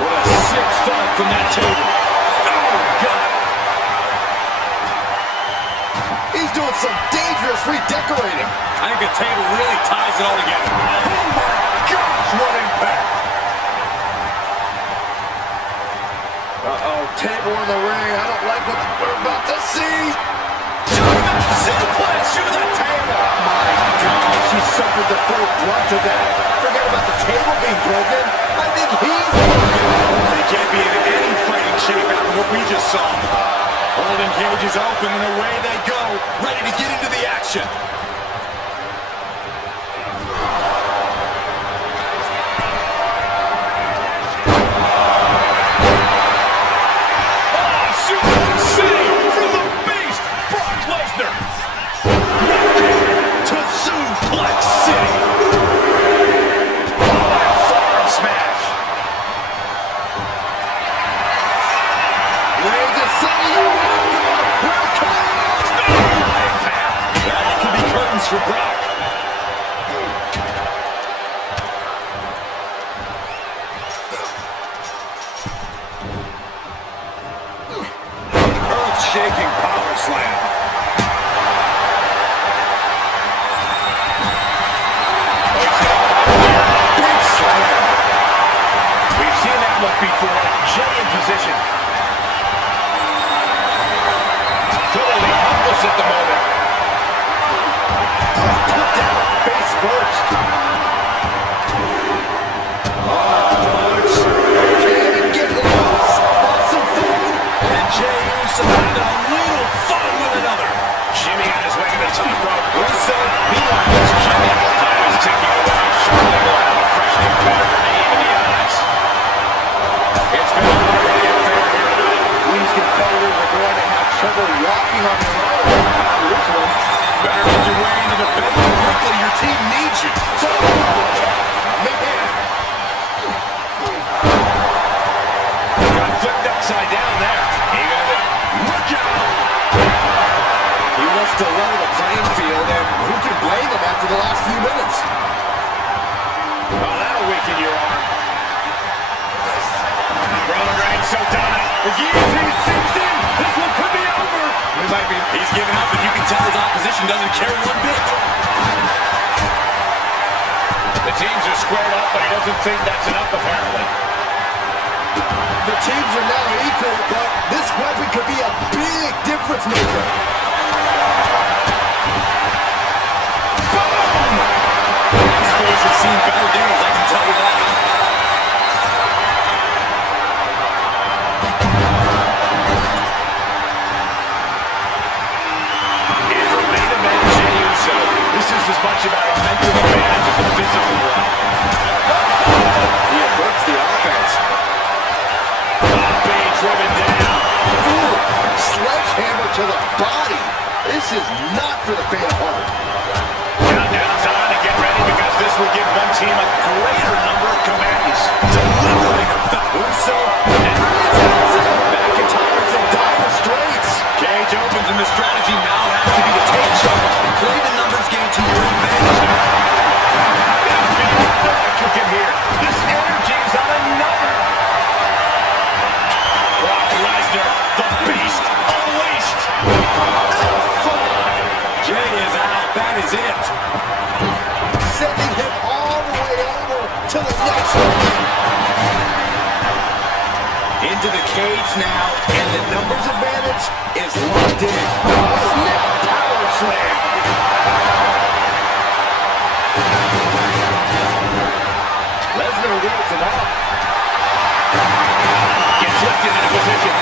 What a sick thud from that table. Oh, God. He's doing some dangerous redecorating. I think the table really ties it all together. Oh, my gosh, what impact. Uh-oh, table in the ring. I don't like what we're about to see. Suplex through the table. My God, she suffered the full brunt of that. Forget about the table being broken. I think he's broken. They can't be in any fighting shape after what we just saw. Holding cages open and away they go, ready to get into the action. offense for Brock. Earth-shaking power slam. Big slam. We've seen that look before. Jay in position. Totally helpless at the moment. Put down face first. Can't get loose. Awesome food. And Jay Uso having a little fun with another. Jimmy on his way to the top rope. Uso, meanwhile, it's Jimmy. Time is ticking away. Surely we'll have a fresh competitor name in the eyes. It's been a hard-hitting affair here tonight. These competitors are going to have trouble walking on their own after this one. Better make your way into the bedroom quickly. Your team needs you. Man. Got flipped upside down there. Look out! He wants to level the playing field, and who can blame him after the last few minutes? Oh, that'll weaken your arm. Roman Reigns so dominant. The guillotine cinched in. This one could be over. He's giving up, and you can tell his opposition doesn't care one bit. The teams are squared up, but he doesn't think that's enough, apparently. The teams are now equal, but this weapon could be a big difference maker. His face has seen better days, I can tell you that. Is the main event Jey Uso. This is as much about a mental advantage as a physical one. He averts the offense. Being driven down. Ooh, sledgehammer to the body. This is not for the faint of heart. Countdown's on to get ready because this will give one team a greater number of commands. Delivering effect. Uso and McIntyre's in dire straits. Cage opens, and the strategy now has to be to take charge. Play the numbers game to your advantage now. It's being electric in here. This energy is on another. Brock Lesnar, the beast, unleashed. Jay is out. That is it. Sending him all the way over to the next one. Into the cage now. And the numbers advantage is locked in. Snap power slam. Lesnar wheels him out. Gets lifted into position.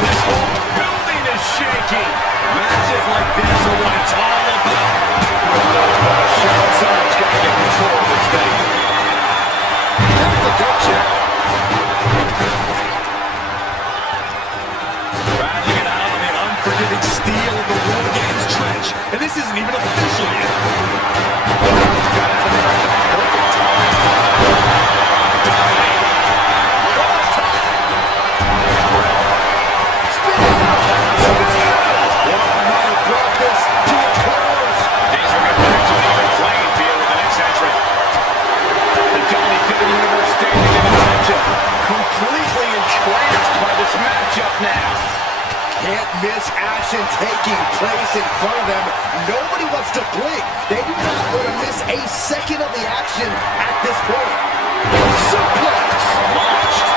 This whole building is shaking. Matches like this are what it's all about. Someone's got to get control of this thing. There's the gut check. Trying to get out on the unforgiving steel of the War Games trench. And this isn't even official yet. Things are getting back to an even playing field with the next entrant. The WWE Universe standing in attention. Completely entranced by this matchup now. Can't miss action taking place in front of them. Nobody wants to blink. They do not want to miss a second of the action at this point. Suplex. Launched.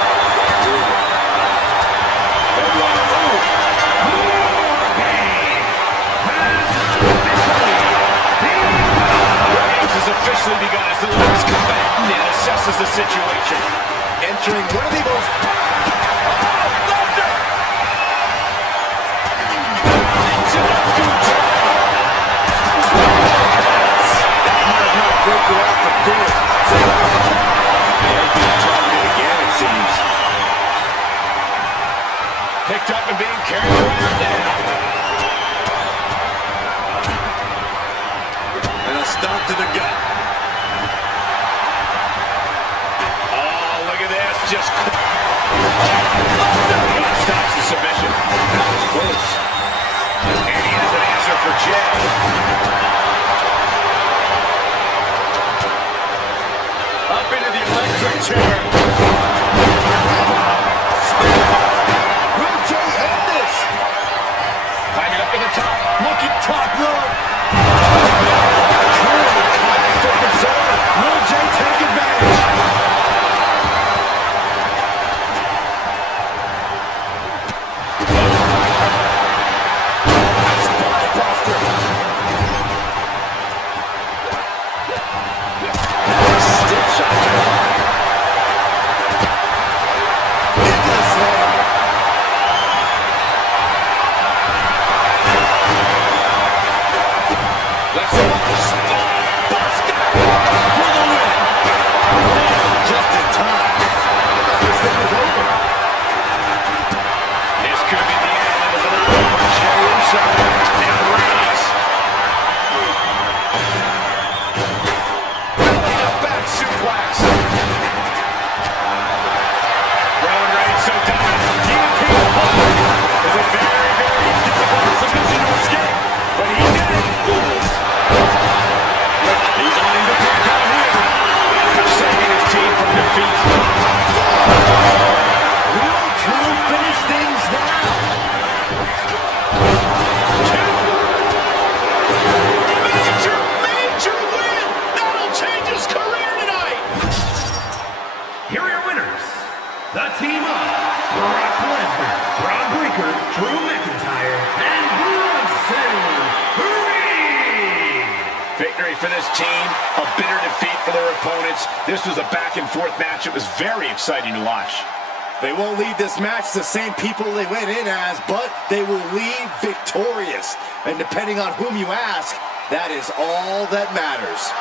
Reigns has officially begun as the last combatant and assesses the situation. Entering one of the most... Breaker out for good. Targeted again, it seems. Picked up and being carried around now. And a stomp to the gut. Oh, look at this. Just stops the submission. chair. Will Jay end this? Climbing up to the top. Looking top rope. Truly climbing for concern. Will Jay take advantage? Stiff shot. Into the slam. Let's watch. Buster for the win. Just in time. I thought this thing was over. This could be the end of the night for Jey Uso and Reigns. Building a back suplex. Roman Reigns so dominant. DDT is a very, very difficult submission to escape. But he did it. He's on the pick out here. After saving his team from defeat. Will Drew finish things now? Major, major win! That'll change his career tonight! Here are your winners. The team of Brock Lesnar, Braun Breaker, Drew McIntyre, and Bronson Reed. Victory for this team, a bitter defeat for their opponents. This was a back-and-forth match. It was very exciting to watch. They won't leave this match the same people they went in as, but they will leave victorious. And depending on whom you ask, that is all that matters.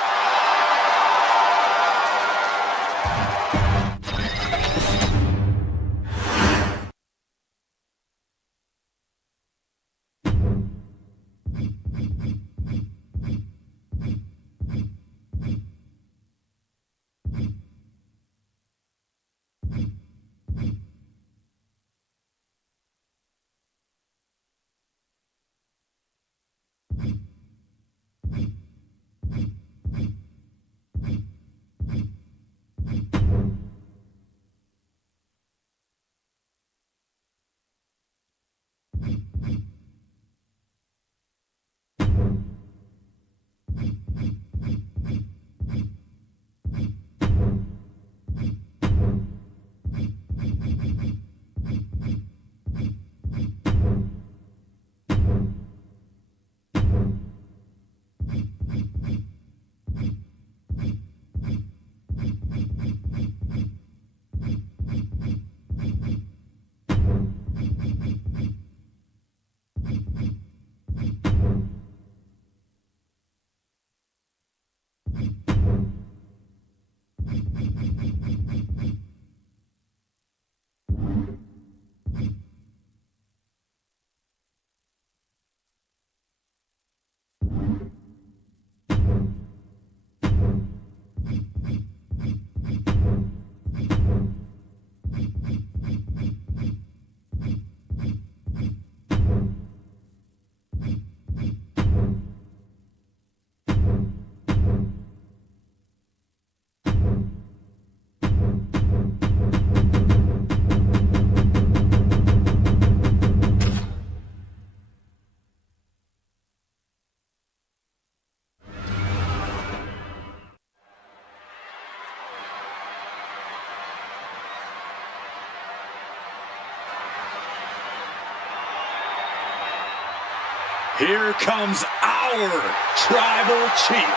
Here comes our Tribal Chief.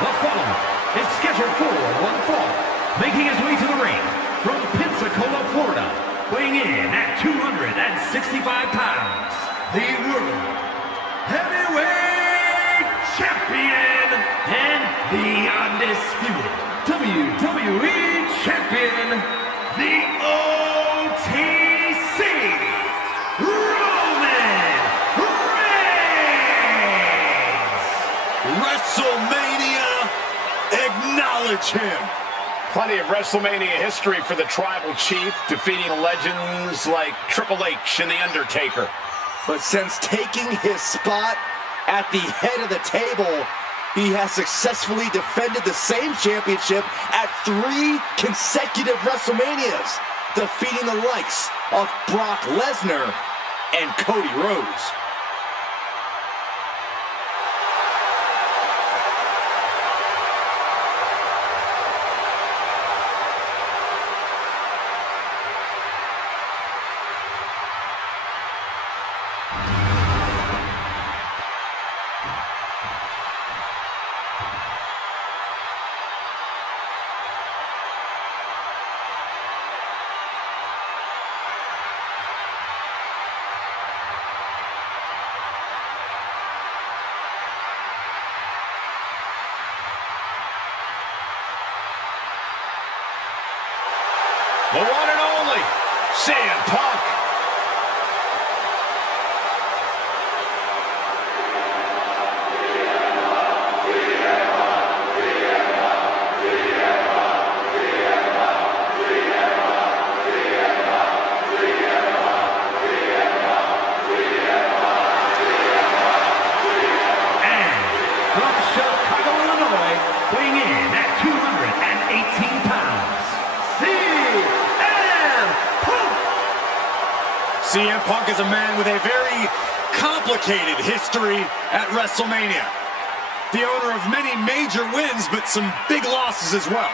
The follower is scheduled for one fall, making his way to the ring from Pensacola, Florida, weighing in at 265 pounds, the World Heavyweight Champion and the undisputed WWE Champion, the OTC, Roman Reigns. WrestleMania, acknowledge him. Plenty of WrestleMania history for the Tribal Chief, defeating legends like Triple H and The Undertaker. But since taking his spot at the head of the table, he has successfully defended the same championship at 3 consecutive WrestleManias, defeating the likes of Brock Lesnar and Cody Rhodes. The one and only CM Punk. And from Chicago, Illinois, weighing in at 218 pounds, CM Punk is a man with a very complicated history at WrestleMania. The owner of many major wins, but some big losses as well.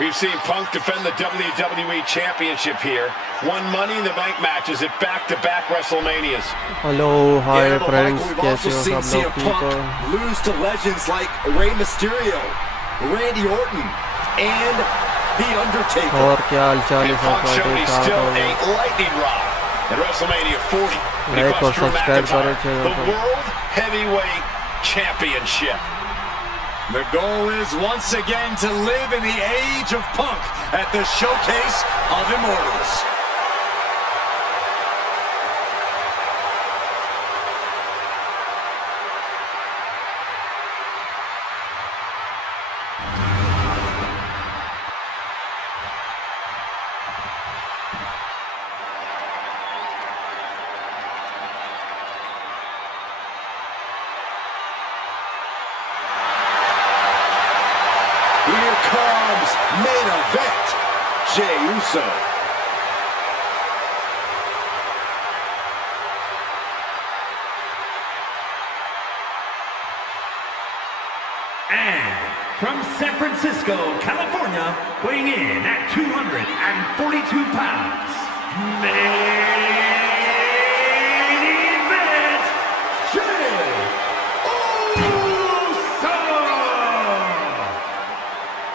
We've seen Punk defend the WWE Championship here. Won Money in the Bank matches at back-to-back WrestleManias. Hello hi Yeah, but friends, Michael, we've कैसे also हो seen सब लोग? CM ठीक हो? Punk lose to legends like Rey Mysterio, Randy Orton, and The Undertaker. और क्या हालचाल है And सब? Punk showed he's still ठीक a lightning rod at WrestleMania 40. When he Like lost और Drew subscribe McIntyre, करो channel the को। World Heavyweight Championship. The goal is once again to live in the age of Punk at the Showcase of Immortals. Here comes main event, Jey Uso. And from San Francisco, California, weighing in at 242 pounds, main event, Jey Uso!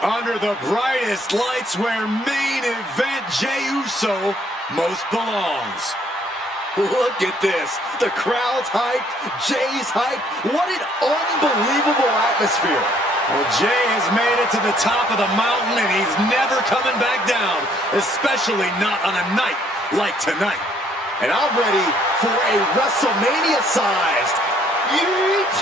Under the brightest lights where main event Jey Uso most belongs. Look at this. The crowd's hyped. Jay's hyped. What an unbelievable atmosphere. Well, Jey has made it to the top of the mountain, and he's never coming back down, especially not on a night like tonight. And I'm ready for a WrestleMania-sized yeet.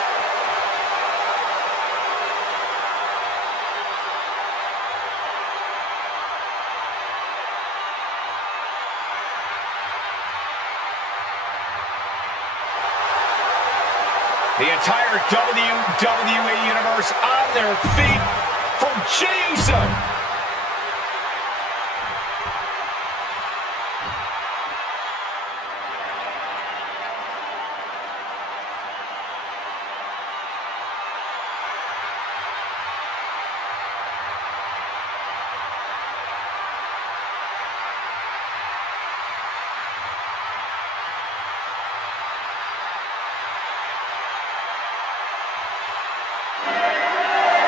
The entire WWE Universe on their feet from Jey Uso.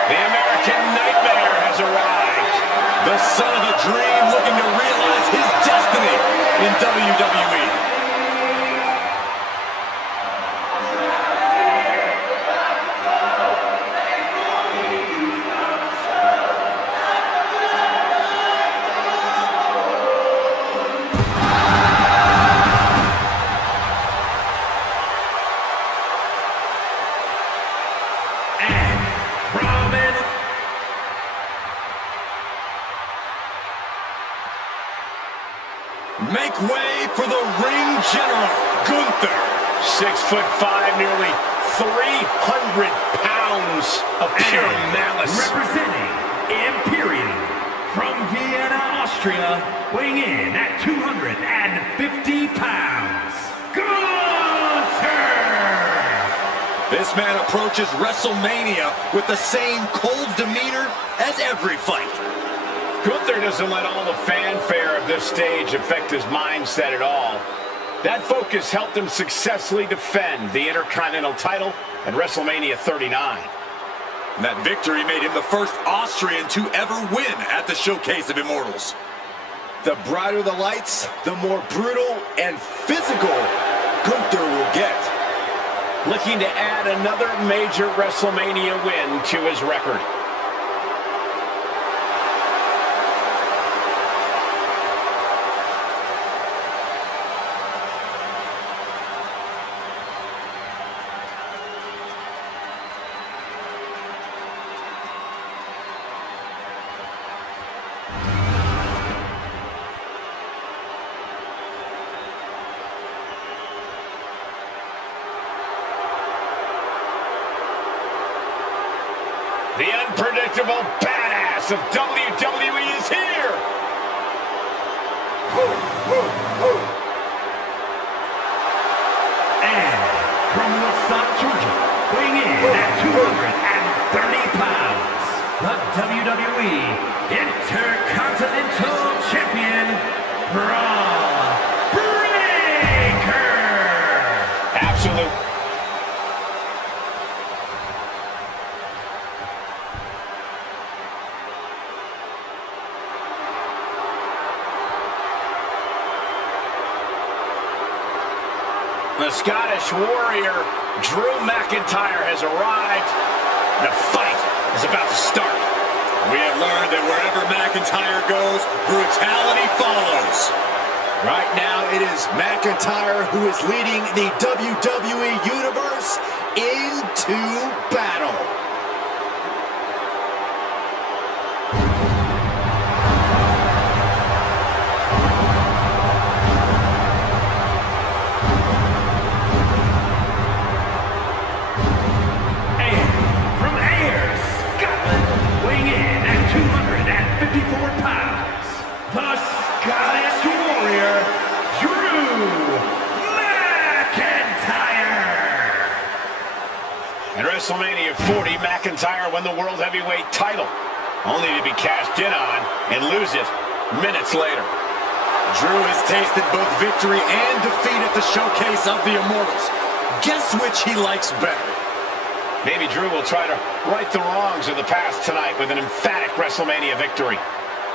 The American Nightmare has arrived. The son of a dream looking to realize his destiny in WWE. Make way for the ring general, Gunther. 6'5", nearly 300 pounds of pure And malice. representing Imperium from Vienna, Austria, weighing in at 250 pounds, Gunther! This man approaches WrestleMania with the same cold demeanor as every fight. Gunther doesn't let all the fanfare of this stage affect his mindset at all. That focus helped him successfully defend the Intercontinental title at WrestleMania 39. And that victory made him the first Austrian to ever win at the Showcase of Immortals. The brighter the lights, the more brutal and physical Gunther will get. Looking to add another major WrestleMania win to his record. The unpredictable badass of WWE is here! And from Woodstock, Georgia, weighing in at 230 pounds, the WWE Intercontinental Champion, Braun Breaker! Absolute. The Scottish Warrior, Drew McIntyre, has arrived. The fight is about to start. We have learned that wherever McIntyre goes, brutality follows. Right now, it is McIntyre who is leading the WWE Universe into battle. And from Ayr, Scotland, weighing in at 254 pounds, the Scottish Warrior, Drew McIntyre! At WrestleMania 40, McIntyre won the World Heavyweight title, only to be cashed in on and lose it minutes later. Drew has tasted both victory and defeat at the Showcase of the Immortals. Guess which he likes better? Maybe Drew will try to right the wrongs of the past tonight with an emphatic WrestleMania victory.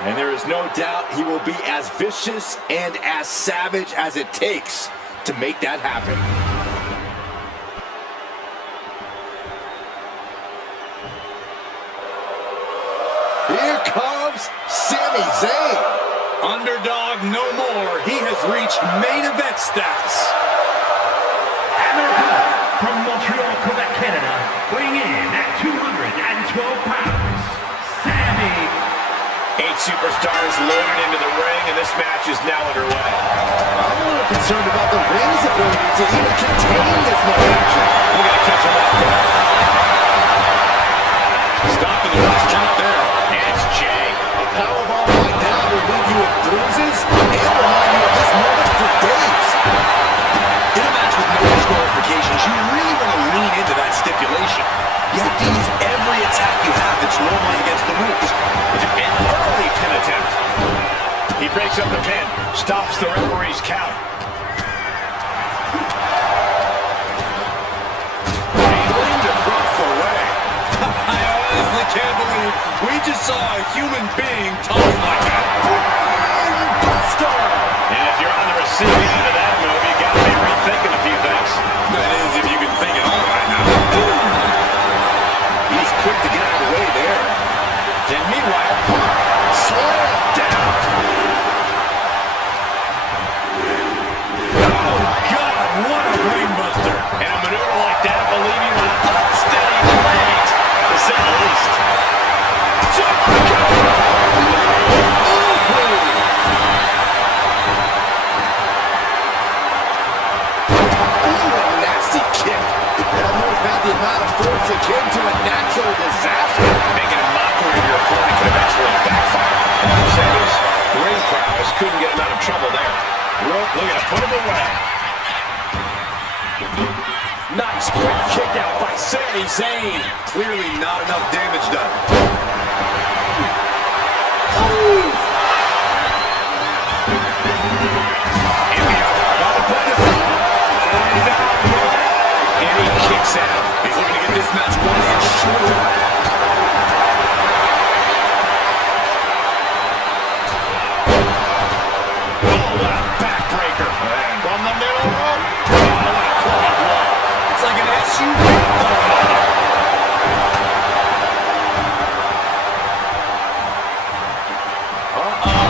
And there is no doubt he will be as vicious and as savage as it takes to make that happen. Here comes Sami Zayn. Underdog no more. He has reached main event status. And their opponent from Montreal, Quebec, Canada, weighing in at 212 pounds, Sami. 8 superstars loaded into the ring, and this match is now underway. I'm a little concerned about the ring's ability to even contain this much action. We're going to catch him off guard. Stopping the last count there. And it's Jay. A powerbomb like that will leave you with bruises and remind you of this moment for days. In a match with no disqualifications, you really want to lean into that stipulation. You have to use every attack you have that's normally against the rules. An early pin attempt. He breaks up the pin, stops the referee's count. Aimed across the way. I honestly can't believe we just saw a human being tossed like that. Buster! And if you're on the receiving end of that move, you got to be rethinking a few things. That is, if you can think it all right now. He's quick to get out of the way there. And meanwhile, Slow down. Oh, God, what a brainbuster. and a maneuver like that will leave you with unsteady legs, to say the least. Ooh, a nasty kick. That move Rope looking to put him away. Nice quick kick out by Sami Zayn. Clearly not enough damage done. And he kicks out. He's looking to get this match one inch shorter. Oh, what a backbreaker. And from the middle rope. Oh, what a clubbing blow. It's like an SUV falling on him.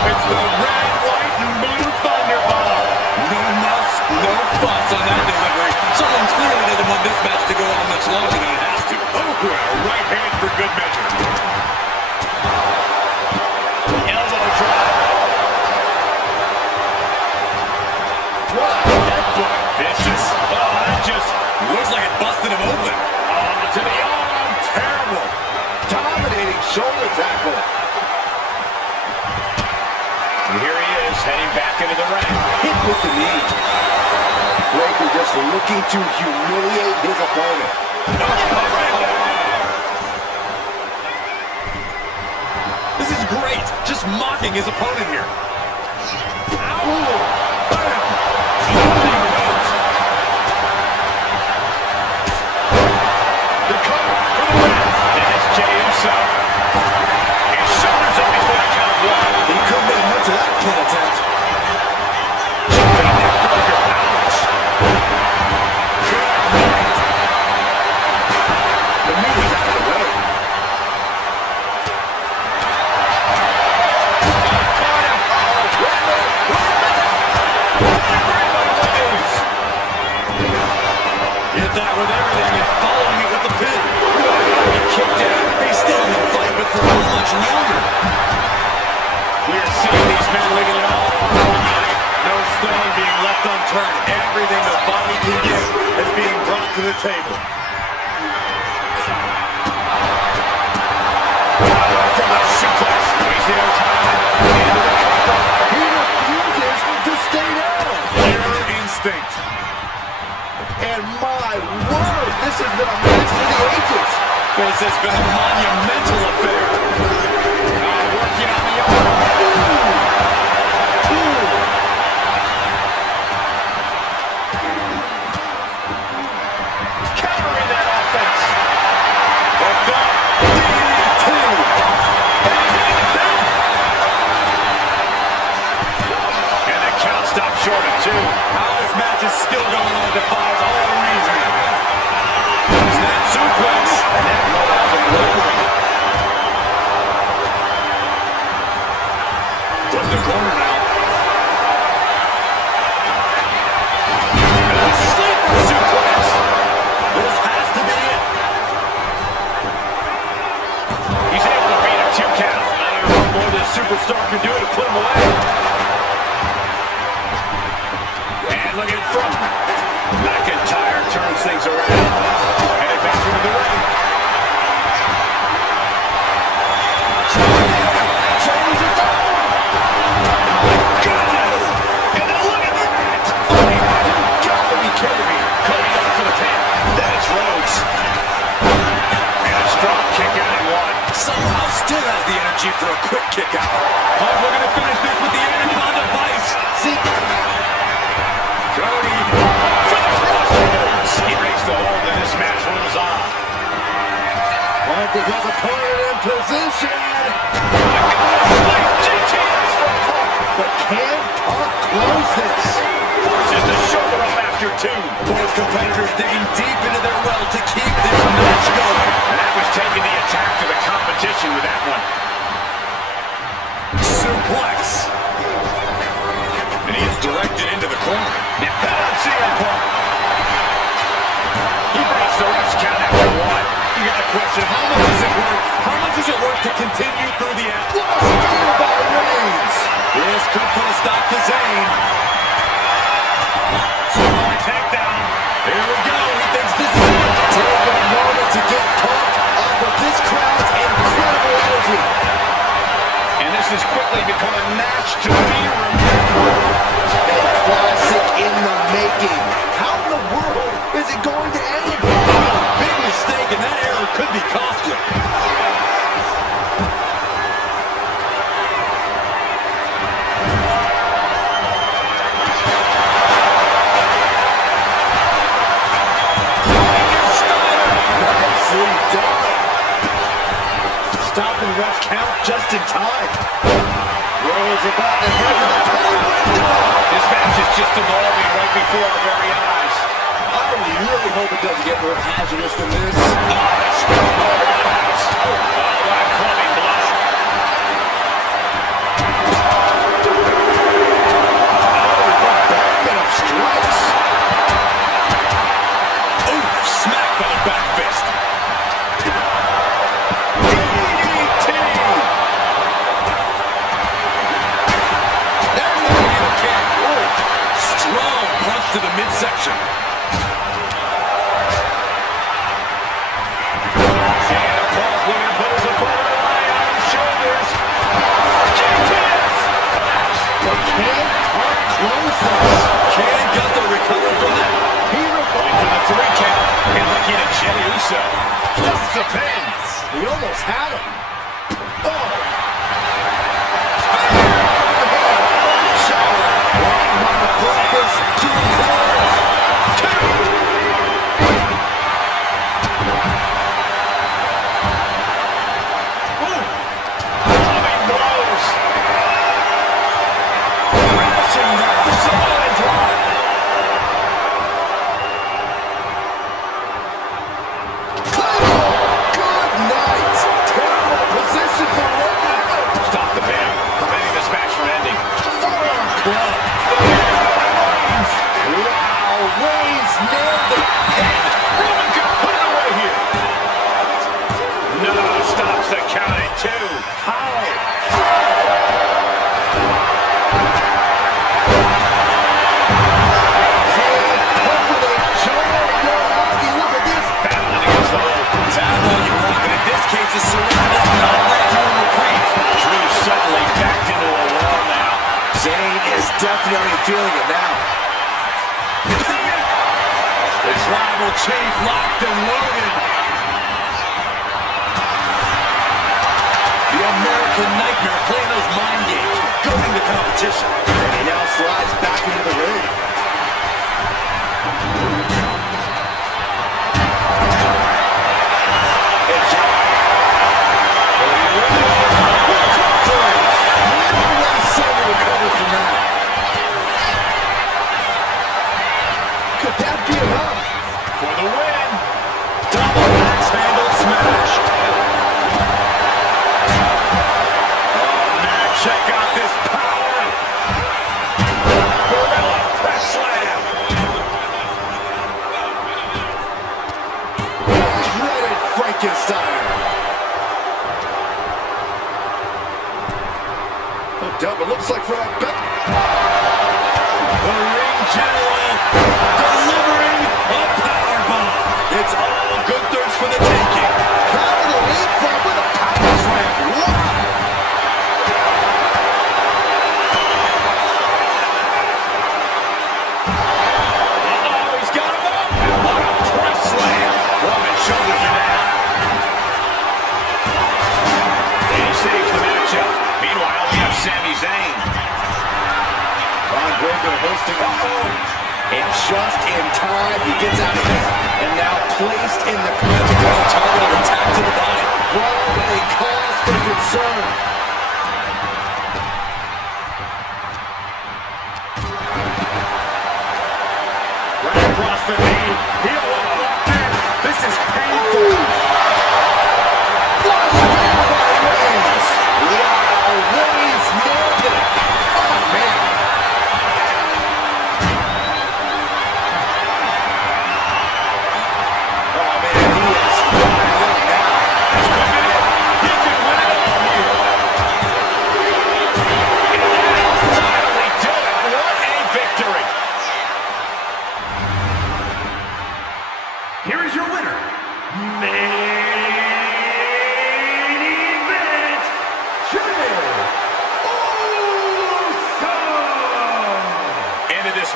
It's the red, white, and blue Thunderball. No muss, no fuss on that delivery. Someone clearly doesn't want this match to go on much longer than it has to. Oh, a right hand for good measure. Elbow drop. What a headbutt. Vicious. Oh, that just Looks like it busted him open. to the arm. Terrible. Dominating shoulder tackle. And here he is, heading back into the ring. Hit with the knee. Breaker just looking to humiliate his opponent. This is great. Just mocking his opponent here. The cover for the win. And it's Jey Uso. His shoulders up before the count of one. He couldn't make much of that pin attempt. Jumping neckbreaker. Ouch. Good night. The move is out of the way. Hit that with everything and following it with the pin. He kicked out. He's still in the fight, but for how much longer? We are seeing these men leaving it all on the line. No stone being left unturned. Everything the body can give is being brought to the table. From the suplex. Wasting no time. Into the cover. He refuses to stay down. Pure instinct. And my word, this has been a match for the ages. This has been a monumental affair. Working on the arm. Countering that offense. Hooked up. DDT. And the count stopped short of two. How this match is still going on defies all reason. Snap suplex. And that rolls him over. From the corner now. Sleeper suplex. This has to be it. He's able to beat a 2 count. I don't know what more this superstar can do to put him away. And look in front. McIntyre turns things around. Headed back into the ring. Change it down. Goodness. And then look at that. Oh, you gotta be kidding me. Cody going for the pin. Then it's Rhodes. And a strong kick out at one. Somehow still has the energy for a quick kick out. Punk looking to finish this with the Anaconda Vice. See, Cody for the crossroads. He makes the hold and this match rolls on. Punk with his opponent in position. GTS from Punk. But can Punk close this? Forces the shoulder up after two. Both competitors digging deep into their well to keep this match going. And that was taking the attack to the competition with that one. Suplex. And he is directed into the corner. Head on CM Punk. He breaks the ref's count after one. You got a question. How much is it worth? How much is it worth to continue through the end? What a steal by Reigns. This could put a stop to Zayn. Samoa takedown. Here we go. He thinks this is it. Take a moment to get pumped off of this crowd's incredible energy. And this has quickly become a match to be remembered. A thinking, how in the world is it going to end? Big mistake, and that error could be costly. Nicely done. Stopping ref count just in time. Rose about the head of the pole window. This match is just evolving right before our very eyes. I really hope it doesn't get more hazardous than this. To the midsection. Santa Claus looking to put his opponent away on his shoulders. GTS! But can Hart close this? Can Gunther recover from that? He going to the 3 count and looking at Jey Uso. Just the pins. He almost had him. Oh! Definitely feeling it now. The tribal chief locked and loaded. The American Nightmare playing those mind games, goading the competition. And he now slides back into the ring. It looks like for a bet. The ring general delivering a powerbomb. It's all Gunther's for the taking. Out of the lead from with a power slam. Wow. Uh-oh, he's got him up. What a press slam. Roman shoulders are down. He saves the matchup. Meanwhile, we have Sami Zayn. Breaker hosting. And just in time, he gets out of there. And now placed in the targeted attack to the body. Probably cause for concern. Right across the knee. Heel locked in. This is painful. Flush down by Reigns. Wow, Reigns nailed it. Oh, man.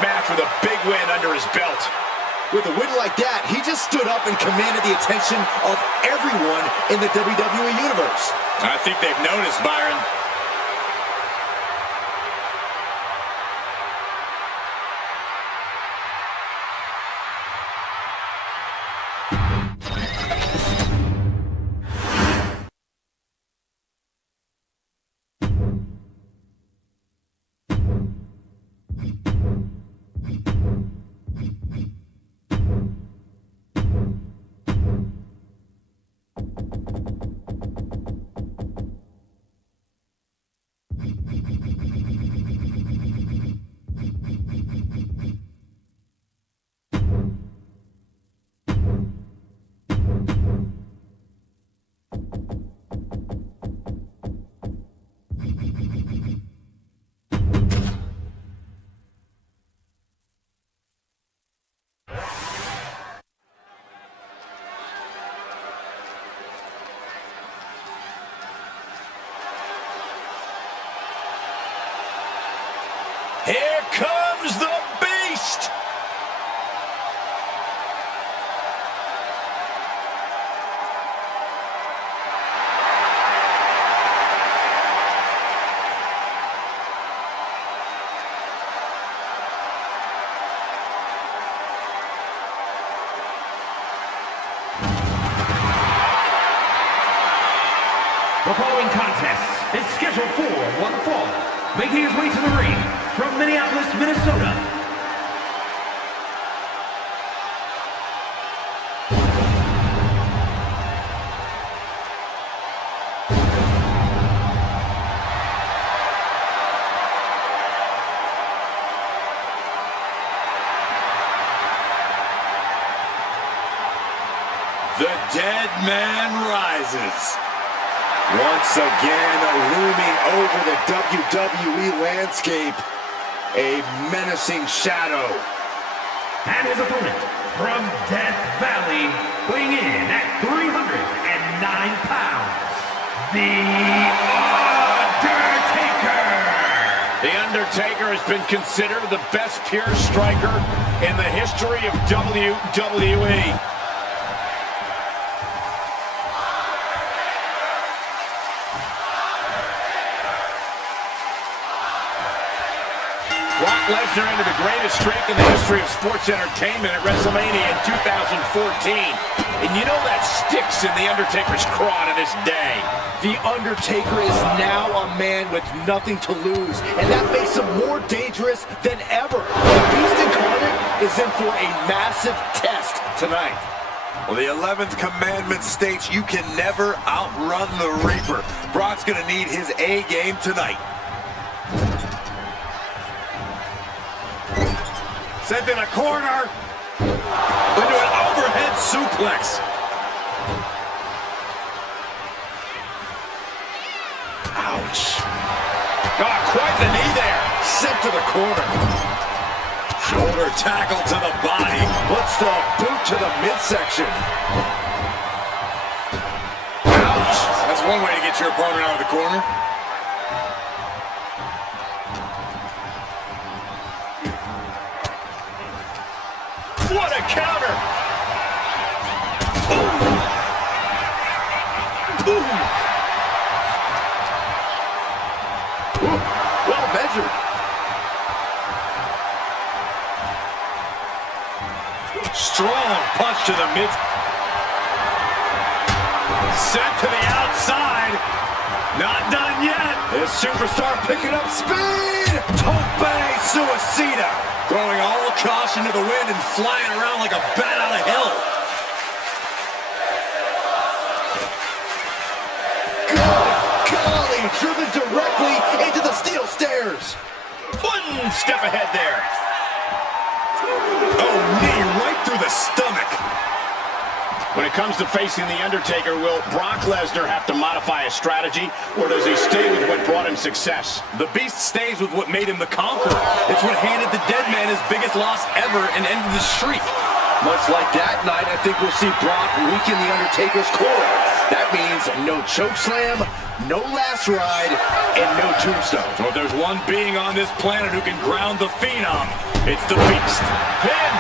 match with a big win under his belt. With a win like that, he just stood up and commanded the attention of everyone in the WWE Universe. I think they've noticed, Byron. Here comes the Beast! The following contest is scheduled for one fall, making his way to the ring from Minneapolis, Minnesota. The dead man rises. Once again, looming over the WWE landscape, a menacing shadow. And his opponent from Death Valley, weighing in at 309 pounds, The Undertaker! The Undertaker has been considered the best pure striker in the history of WWE. Brock Lesnar into the greatest streak in the history of sports entertainment at WrestleMania in 2014. And you know that sticks in The Undertaker's craw to this day. The Undertaker is now a man with nothing to lose, and that makes him more dangerous than ever. The Beast Incarnate is in for a massive test tonight. Well, the 11th commandment states you can never outrun the Reaper. Brock's gonna need his A game tonight. Sent in a corner. Into an overhead suplex. Ouch. Oh, quite the knee there. Sent to the corner. Shoulder tackle to the body. What's the boot to the midsection? Ouch. That's one way to get your opponent out of the corner. What a counter! Boom! Boom! Well measured. Strong punch to the mid. Sent to the outside. Not done yet. This superstar picking up speed. Tope Suicida. Throwing all caution to the wind and flying around like a bat out of hell. Good golly, driven directly into the steel stairs. One step ahead there. Oh, knee right through the stomach. When it comes to facing The Undertaker, will Brock Lesnar have to modify his strategy, or does he stay with what brought him success? The Beast stays with what made him the conqueror. It's what handed the dead man his biggest loss ever and ended the streak. Much like that night, I think we'll see Brock weaken The Undertaker's core. That means no choke slam, No last ride and no tombstone. Well, if there's one being on this planet who can ground the Phenom, it's the Beast. Pin.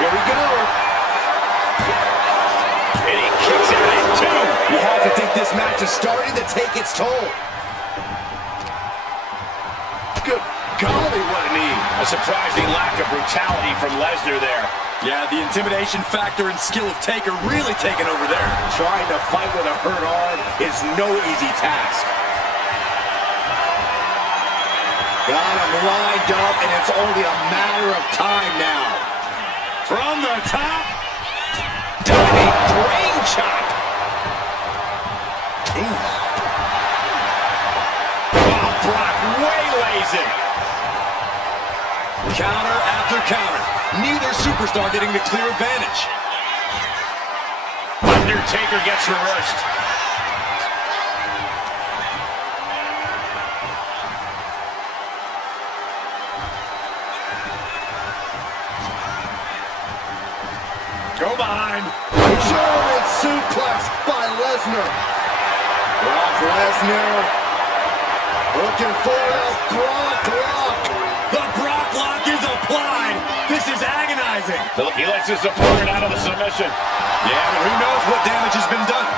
Here we go. And he kicks out at two. You have to think this match is starting to take its toll. Good golly, what a knee. A surprising lack of brutality from Lesnar there. Yeah, the intimidation factor and skill of Taker really taking over there. Trying to fight with a hurt arm is no easy task. Got him lined up, and it's only a matter of time now. From the top. Diving brain chop. Ooh. Oh, Brock waylays him. Counter after counter. Neither superstar getting the clear advantage. Undertaker gets reversed. Go behind. German suplex by Lesnar. Brock Lesnar looking for a Brock Lock. The Brock Lock is applied. This is agonizing. He lets his opponent out of the submission. Yeah, but who knows what damage has been done.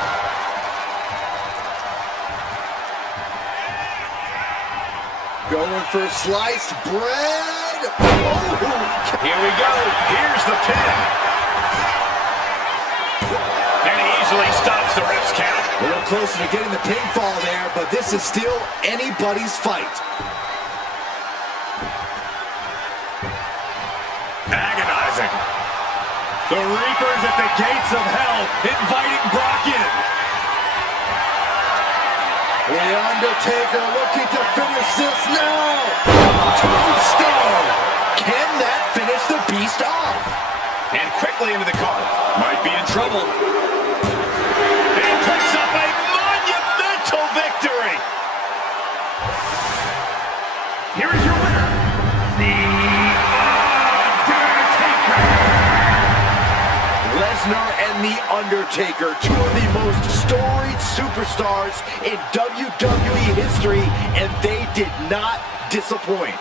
Going for sliced bread. Oh. Here we go. Here's the pin. And he easily stops the ref's count. A little closer to getting the pinfall there, but this is still anybody's fight. Agonizing. The Reapers at the gates of hell inviting Brock in. The Undertaker looking to finish this now. Tombstone. Can that finish the Beast off? And quickly into the car. Might be in trouble. He picks up a monumental victory. Here is your winner, The Undertaker. Lesnar and The Undertaker, two of the most storied superstars in WWE history, and they did not disappoint.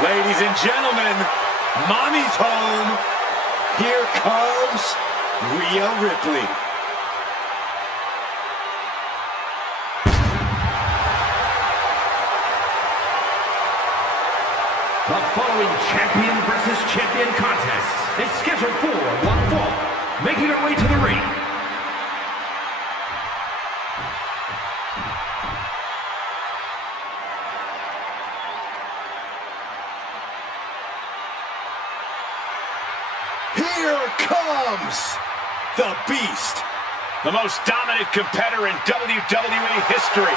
Ladies and gentlemen, Mommy's home. Here comes Rhea Ripley. The following champion versus champion contest is scheduled for one fall. Making her way to the ring. Here comes the Beast. The most dominant competitor in WWE history.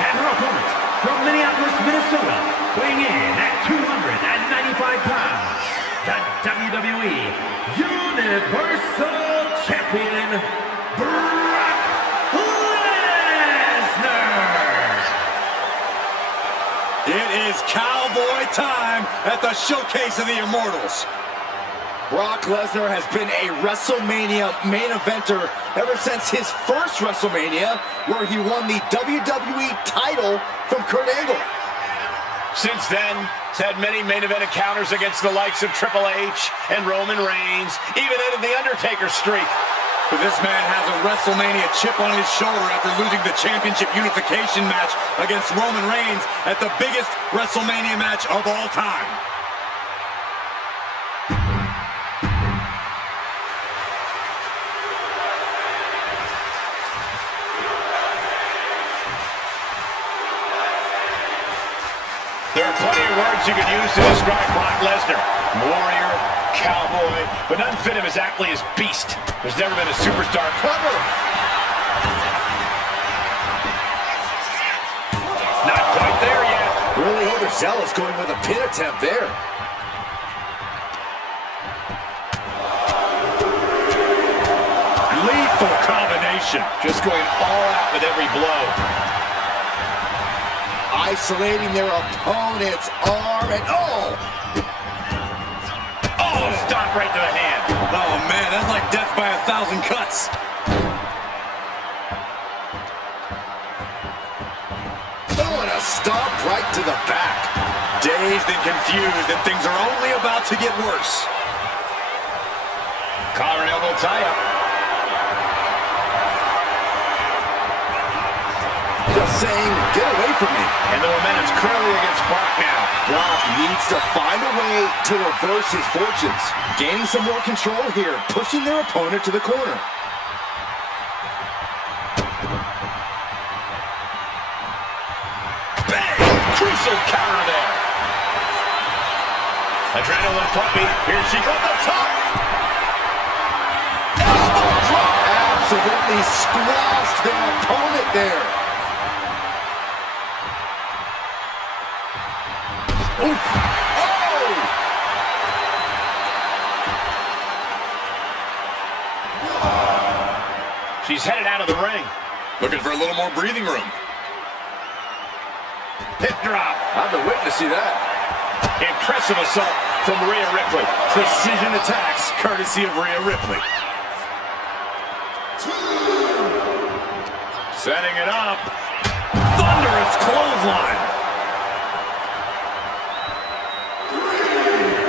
And her opponent from Minneapolis, Minnesota, weighing in at 295 pounds, the WWE Universal Champion, Brock Lesnar! It is cowboy time at the Showcase of the Immortals. Brock Lesnar has been a WrestleMania main eventer ever since his first WrestleMania, where he won the WWE title from Kurt Angle. Since then, he's had many main event encounters against the likes of Triple H and Roman Reigns, even ended the Undertaker streak. But this man has a WrestleMania chip on his shoulder after losing the championship unification match against Roman Reigns at the biggest WrestleMania match of all time. There are plenty of words you could use to describe Brock Lesnar. Warrior, cowboy, but none fit him exactly as beast. There's never been a superstar cover. Not quite there yet. Really overzealous going with a pin attempt there. Lethal combination. Just going all out with every blow. Isolating their opponent's arm and oh! Oh, stop right to the hand. Oh man, that's like death by 1,000 cuts. Oh, and a stomp right to the back. Dazed and confused, and things are only about to get worse. Collar and elbow tie-up. Just saying, get away from me. And the momentum's currently against Brock now. Brock needs to find a way to reverse his fortunes. Gaining some more control here, pushing their opponent to the corner. Bang! Crucial counter there. Adrenaline pumping. Here she goes up top. Elbow drop. Absolutely squashed their opponent there. Oof. Oh! She's headed out of the ring. Looking for a little more breathing room. Hip drop. I've been waiting to see that. Impressive assault from Rhea Ripley. Precision attacks, courtesy of Rhea Ripley. Setting it up. Thunderous clothesline.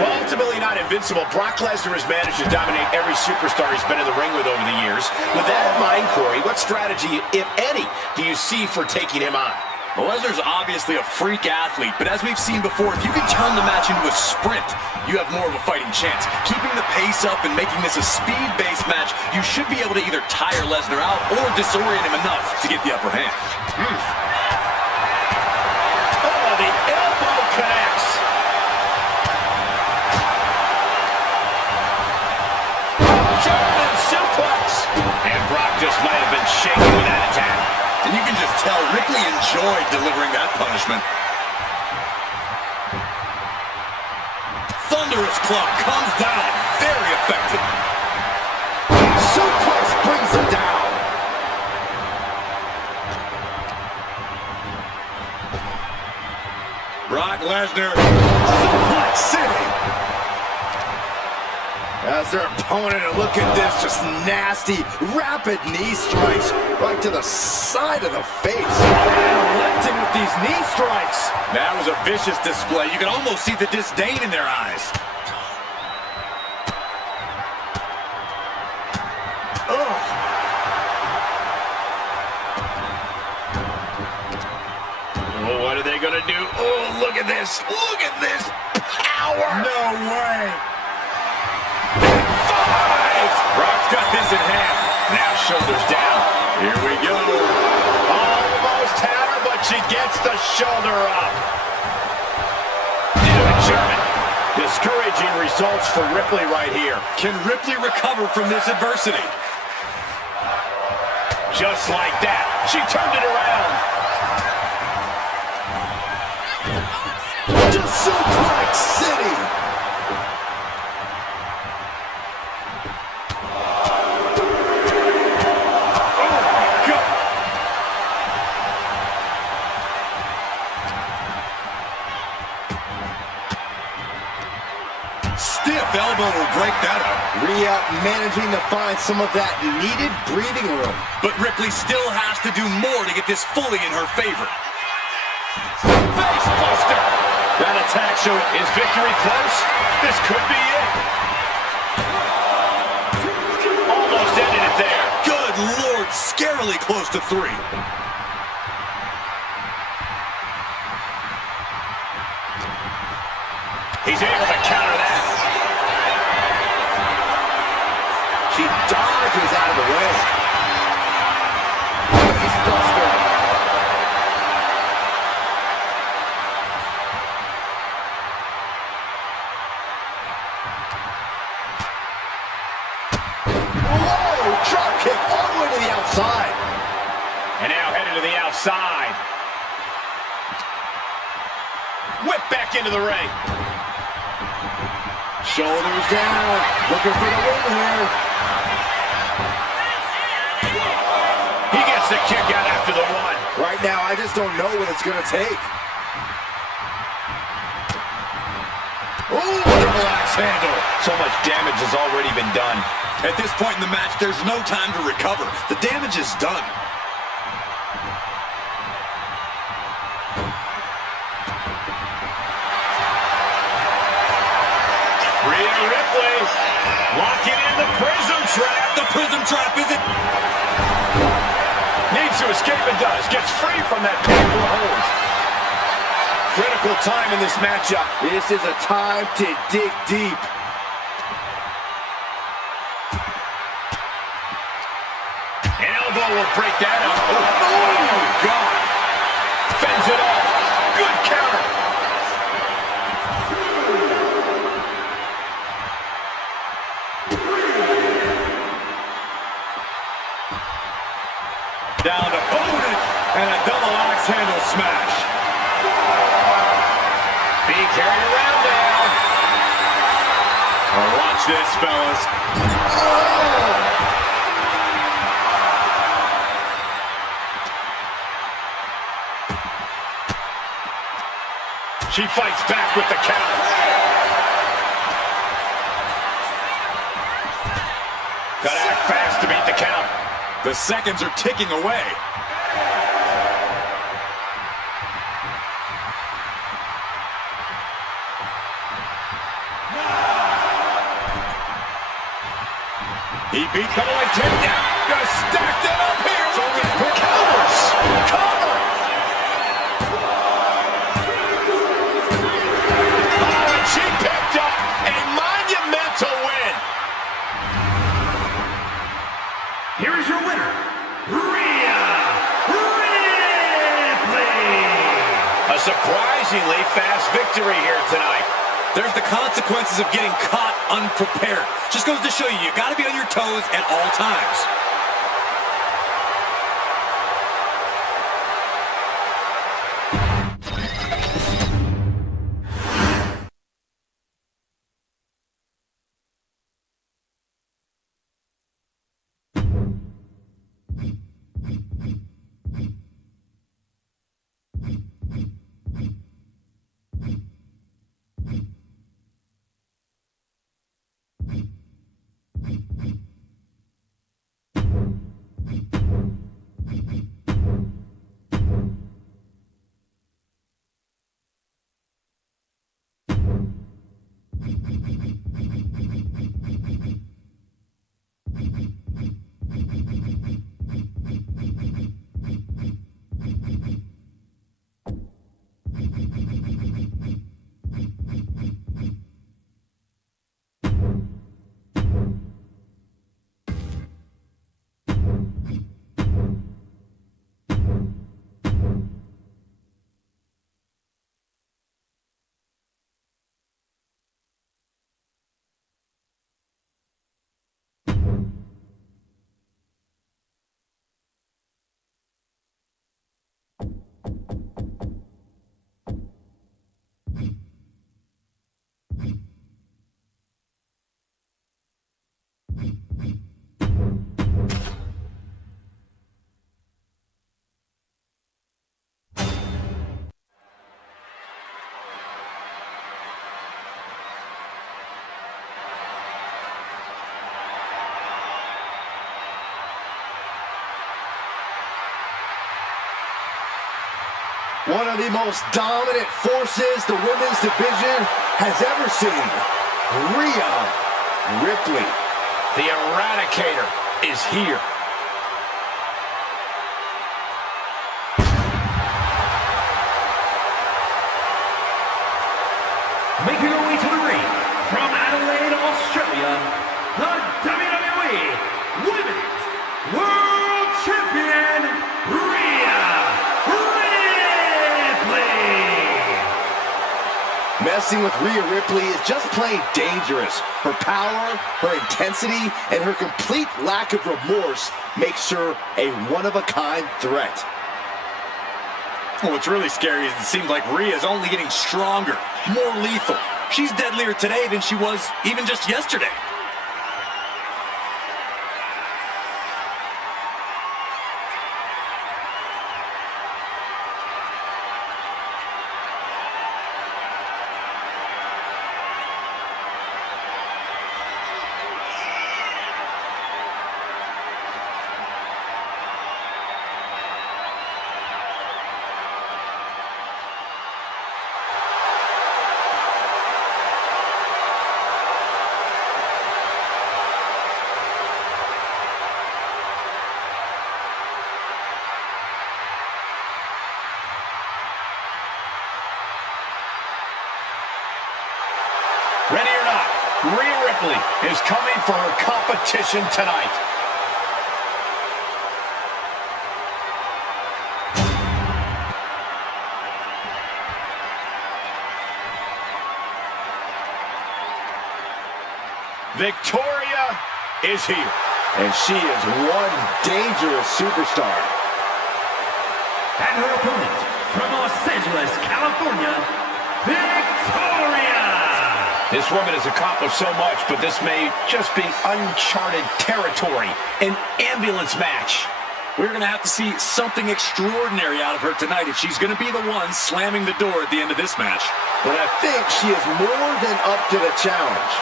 Well, ultimately not invincible, Brock Lesnar has managed to dominate every superstar he's been in the ring with over the years. With that in mind, Corey, what strategy, if any, do you see for taking him on? Well, Lesnar's obviously a freak athlete, but as we've seen before, if you can turn the match into a sprint, you have more of a fighting chance. Keeping the pace up and making this a speed-based match, you should be able to either tire Lesnar out or disorient him enough to get the upper hand. Oh, the elbow connects. German suplex. And Brock just might have been shaking with that attack. And you can just tell Ripley enjoyed delivering that punishment. Thunderous club comes down. Very effective. Suplex brings him down. Brock Lesnar. Suplex City. As their opponent, and look at this, just nasty, rapid knee strikes right to the side of the face. And left him with these knee strikes. That was a vicious display. You can almost see the disdain in their eyes. Oh, what are they going to do? Oh, look at this. Look at this power. No way. Brock's got this in hand. Now shoulders down. Here we go. Almost had her, but she gets the shoulder up. Into a German. Discouraging results for Ripley right here. Can Ripley recover from this adversity? Just like that. She turned it around. To Suplex City. Stiff elbow will break that up. Rhea managing to find some of that needed breathing room. But Ripley still has to do more to get this fully in her favor. Face buster. That attack showed is victory close. This could be it. Almost ended it there. Good Lord, scarily close to 3. He's able to counter that. She dodges out of the way. Face buster. Whoa! Drop kick all the way to the outside. And now headed to the outside. Whip back into the ring. Shoulders down. Looking for the win here. He gets the kick out after the 1. Right now, I just don't know what it's going to take. Ooh, double axe handle. So much damage has already been done. At this point in the match, there's no time to recover. The damage is done. Rhea Ripley locking in the prism trap. The prism trap, is it? Needs to escape and does. Gets free from that painful hold. Critical time in this matchup. This is a time to dig deep. An elbow will break that up. Oh, God. Fends it off. Good counter. Down to Odin. And a double axe handle smash. Being carried around now. Oh, watch this, fellas. She fights back with the count. Gotta act fast to beat the count. The seconds are ticking away. He beat the like takedown. Gonna stack that up here. Counters. Cover. Oh, and she picked up a monumental win. Here is your winner, Rhea Ripley. A surprisingly fast victory here tonight. There's the consequences of getting caught unprepared. Just goes to show you, you gotta be on your toes at all times. One of the most dominant forces the women's division has ever seen. Rhea Ripley. The Eradicator is here. Making her way to the ring from Adelaide, Australia, the WWE Women's World Champion, Rhea Ripley. Messing with Rhea Ripley is just plain dangerous. Her power, her intensity, and her complete lack of remorse makes her a one-of-a-kind threat. What's really scary is it seems like Rhea's only getting stronger, more lethal. She's deadlier today than she was even just yesterday. Ready or not, Rhea Ripley is coming for her competition tonight. Victoria is here. And she is one dangerous superstar. And her opponent from Los Angeles, California, Victoria. This woman has accomplished so much, but this may just be uncharted territory. An ambulance match. We're going to have to see something extraordinary out of her tonight if she's going to be the one slamming the door at the end of this match. But I think she is more than up to the challenge.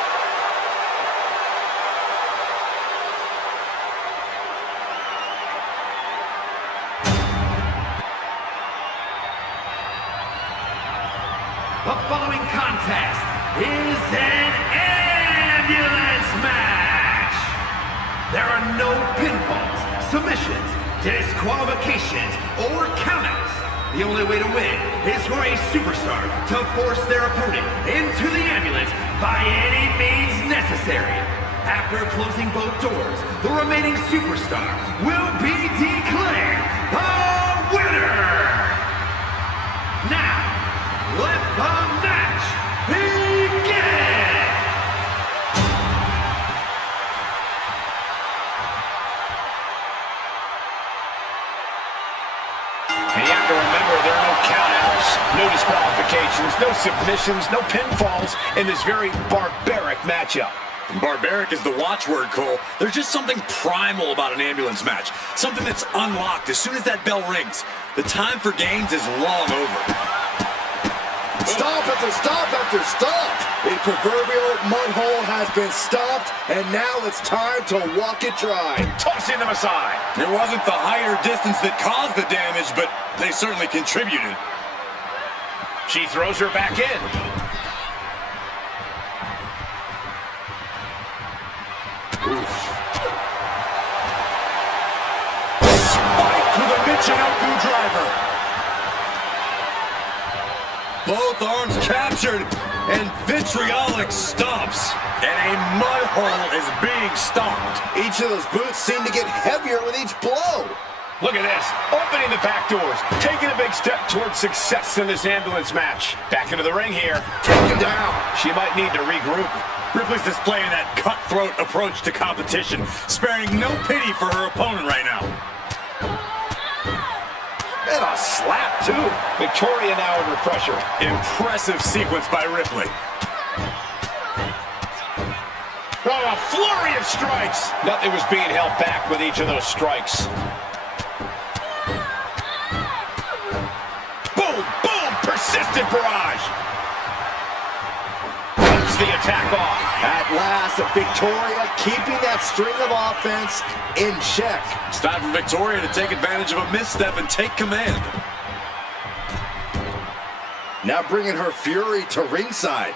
The following contest is an ambulance match. There are no pinfalls, submissions, disqualifications, or countouts. The only way to win is for a superstar to force their opponent into the ambulance by any means necessary. After closing both doors, the remaining superstar will be declared the winner. Now, let the match begin! And you have to remember, there are no countouts, no disqualifications, no submissions, no pinfalls in this very barbaric matchup. And barbaric is the watchword, Cole. There's just something primal about an ambulance match. Something that's unlocked as soon as that bell rings. The time for games is long over. Stop after stop after stop. A proverbial mud hole has been stopped, and now it's time to walk it dry. Tossing them aside. It wasn't the higher distance that caused the damage, but they certainly contributed. She throws her back in. Spiked with a Michinoku driver. Both arms captured, and vitriolic stomps. And a mud hole is being stomped. Each of those boots seem to get heavier with each blow. Look at this, opening the back doors, taking a big step towards success in this ambulance match. Back into the ring here. Taken down. She might need to regroup. Ripley's displaying that cutthroat approach to competition, sparing no pity for her opponent right now. And a slap, too. Victoria now under pressure. Impressive sequence by Ripley. Oh, a flurry of strikes. Nothing was being held back with each of those strikes. Boom, boom, persistent barrage. Cuts the attack off. At last, Victoria keeping that string of offense in check. It's time for Victoria to take advantage of a misstep and take command. Now bringing her fury to ringside.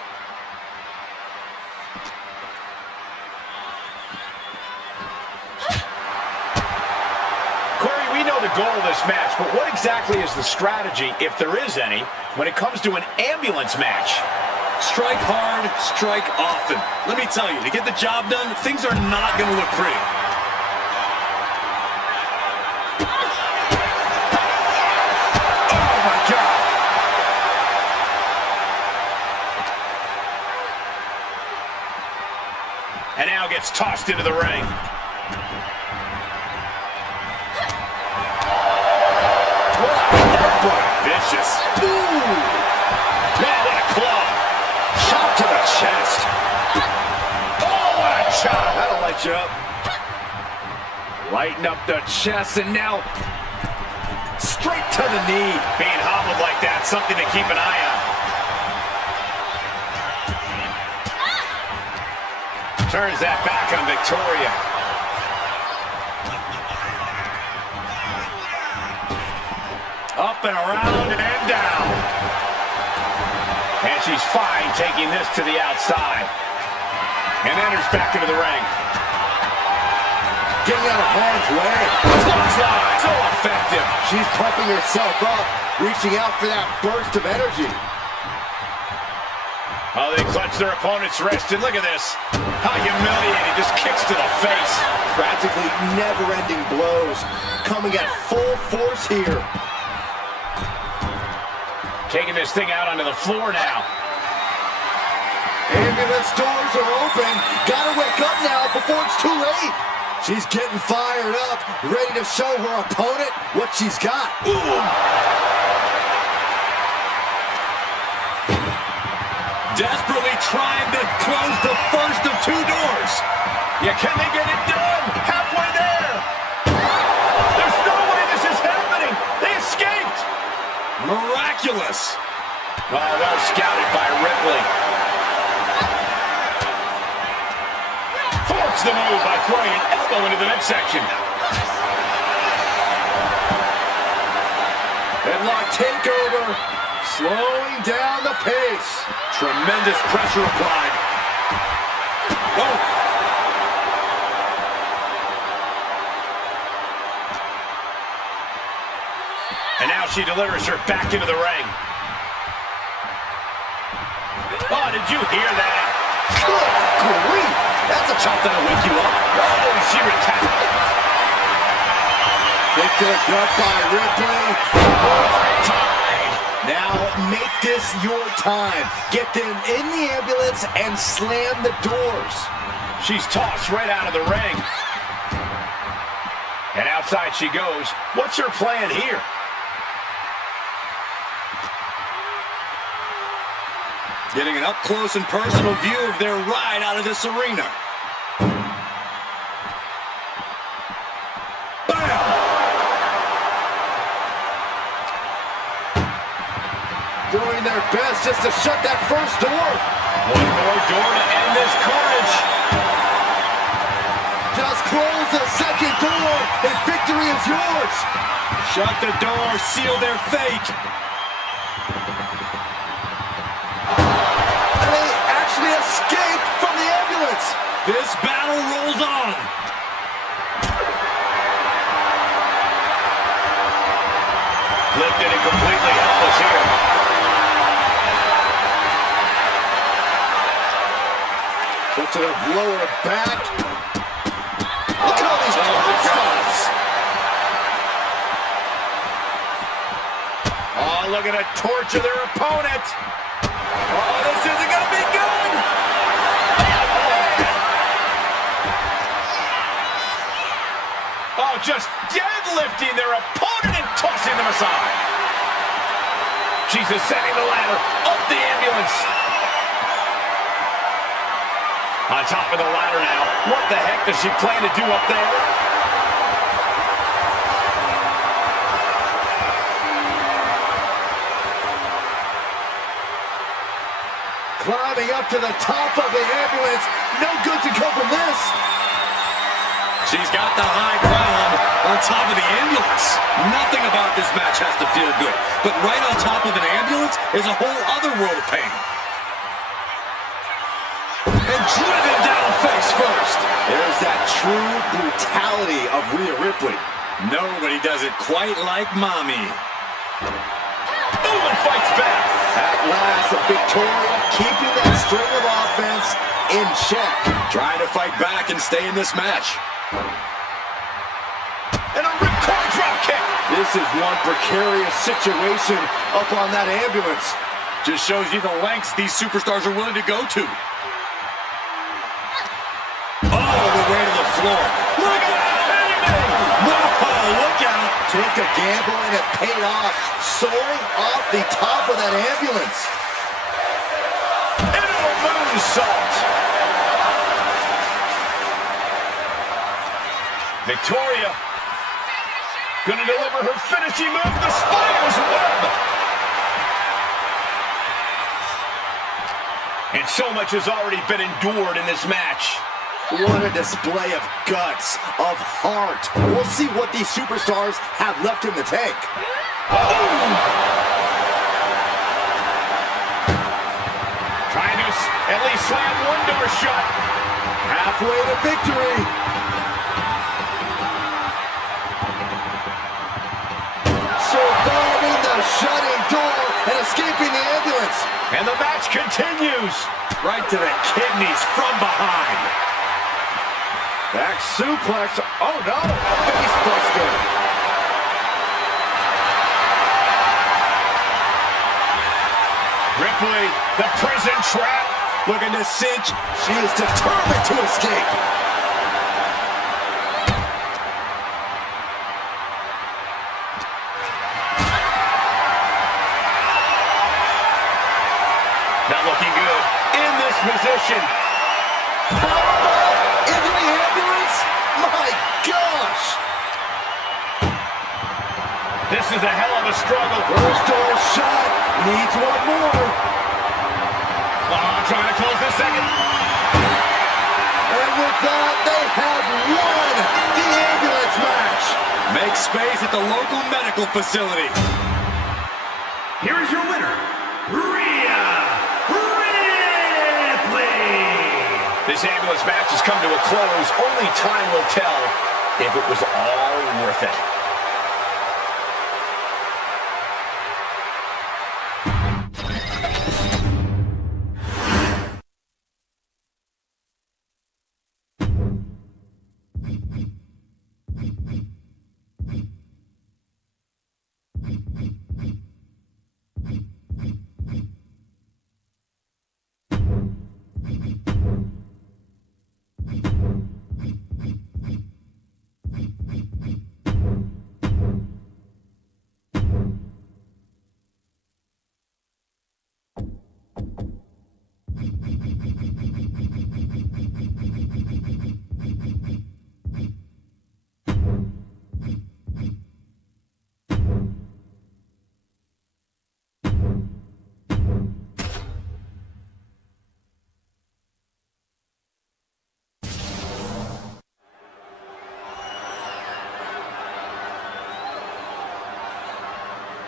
Corey, we know the goal of this match, but what exactly is the strategy, if there is any, when it comes to an ambulance match? Strike hard, strike often. Let me tell you, to get the job done, things are not going to look pretty. Oh, my God. And now gets tossed into the ring. Vicious. Ooh. Man, what a club. Chop to the chest. Oh, what a chop. That'll light you up. Lighten up the chest, and now straight to the knee. Being hobbled like that, something to keep an eye on. Turns that back on Victoria. Up and around and down. And she's fine taking this to the outside. And enters back into the ring. Getting out of harm's way. Clothesline, so effective. She's pumping herself up, reaching out for that burst of energy. Oh, they clutch their opponent's wrist, and look at this. How humiliating, just kicks to the face. Practically never-ending blows coming at full force here. Taking this thing out onto the floor now. Ambulance doors are open. Gotta wake up now before it's too late. She's getting fired up, ready to show her opponent what she's got. Ooh. Desperately trying to close the first of two doors. Yeah, can they get it done? Halfway there. There's no way this is happening. They escaped. Miraculous. Oh, well scouted by Ripley. Forks the move by throwing an elbow into the midsection. Headlock takeover, slowing down the pace. Tremendous pressure applied. Oh. And now she delivers her back into the ring. Oh, did you hear that? Good grief! That's a chop that'll wake you up. Oh, she retaliated. Kick to the gut by Ripley. Now make this your time. Get them in the ambulance and slam the doors. She's tossed right out of the ring. And outside she goes. What's her plan here? Getting an up-close and personal view of their ride out of this arena. Bam! Doing their best just to shut that first door. One more door to end this carnage. Just close the second door and victory is yours. Shut the door, seal their fate. They actually escaped from the ambulance. This battle rolls on. to blow her back. Look at all these crossbones. Oh, look at it torture their opponent. Oh, this isn't going to be good. Oh, just deadlifting their opponent and tossing them aside. She's ascending the ladder, up the ambulance. On top of the ladder now. What the heck does she plan to do up there? Climbing up to the top of the ambulance. No good to come from this. She's got the high ground on top of the ambulance. Nothing about this match has to feel good. But right on top of an ambulance is a whole other world of pain. And driven down face first. There's that true brutality of Rhea Ripley. Nobody does it quite like Mommy. Ooh, and fights back. At last, Victoria keeping that string of offense in check. Trying to fight back and stay in this match. And a ripcord drop kick. This is one precarious situation up on that ambulance. Just shows you the lengths these superstars are willing to go to. Oh, the way to the floor. Look at that. Whoa, look out. Took a gamble and it paid off. Soaring off the top of that ambulance. Into a moonsault. Victoria gonna deliver her finishing move, the spider's web. And so much has already been endured in this match. What a display of guts, of heart. We'll see what these superstars have left in the tank. Trying to at least slam one door shut. Halfway to victory. Surviving the shutting door and escaping the ambulance. And the match continues. Right to the kidneys from behind. Back suplex. Oh no, a face buster. Ripley, the prison trap. Looking to cinch. She is determined to escape. Not looking good in this position. Into the ambulance? My gosh! This is a hell of a struggle. First door shot. Needs one more. Trying to close this second. And with that, they have won the ambulance match. Make space at the local medical facility. Here is your winner, Rhea Ripley. This ambulance match has come to a close. Only time will tell if it was all worth it.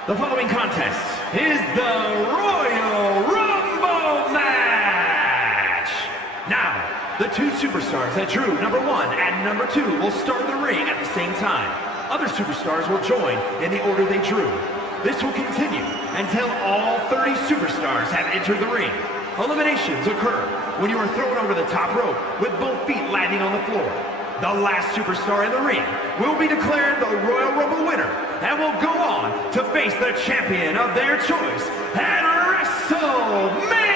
The following contest is the Royal Rumble match. Now, the two superstars that drew number 1 and number 2 will start the ring at the same time. Other superstars will join in the order they drew. This will continue until all 30 superstars have entered the ring. Eliminations occur when you are thrown over the top rope with both feet landing on the floor. The last superstar in the ring will be declared the Royal Rumble winner and will go on to face the champion of their choice at WrestleMania!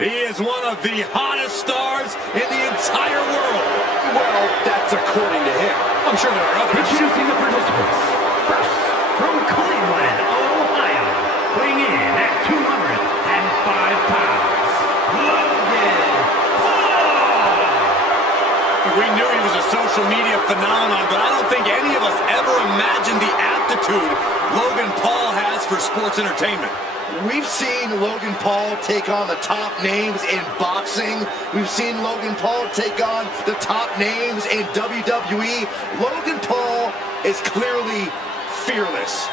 He is one of the hottest stars in the entire world. Well, that's according to him. I'm sure there are others. Introducing the participants. First, from Cleveland, Ohio, weighing in at 205 pounds, Logan Paul! We knew he was a social media phenomenon, but I don't think any of us ever imagined the aptitude Logan Paul has for sports entertainment. We've seen Logan Paul take on the top names in boxing. We've seen Logan Paul take on the top names in WWE. Logan Paul is clearly fearless.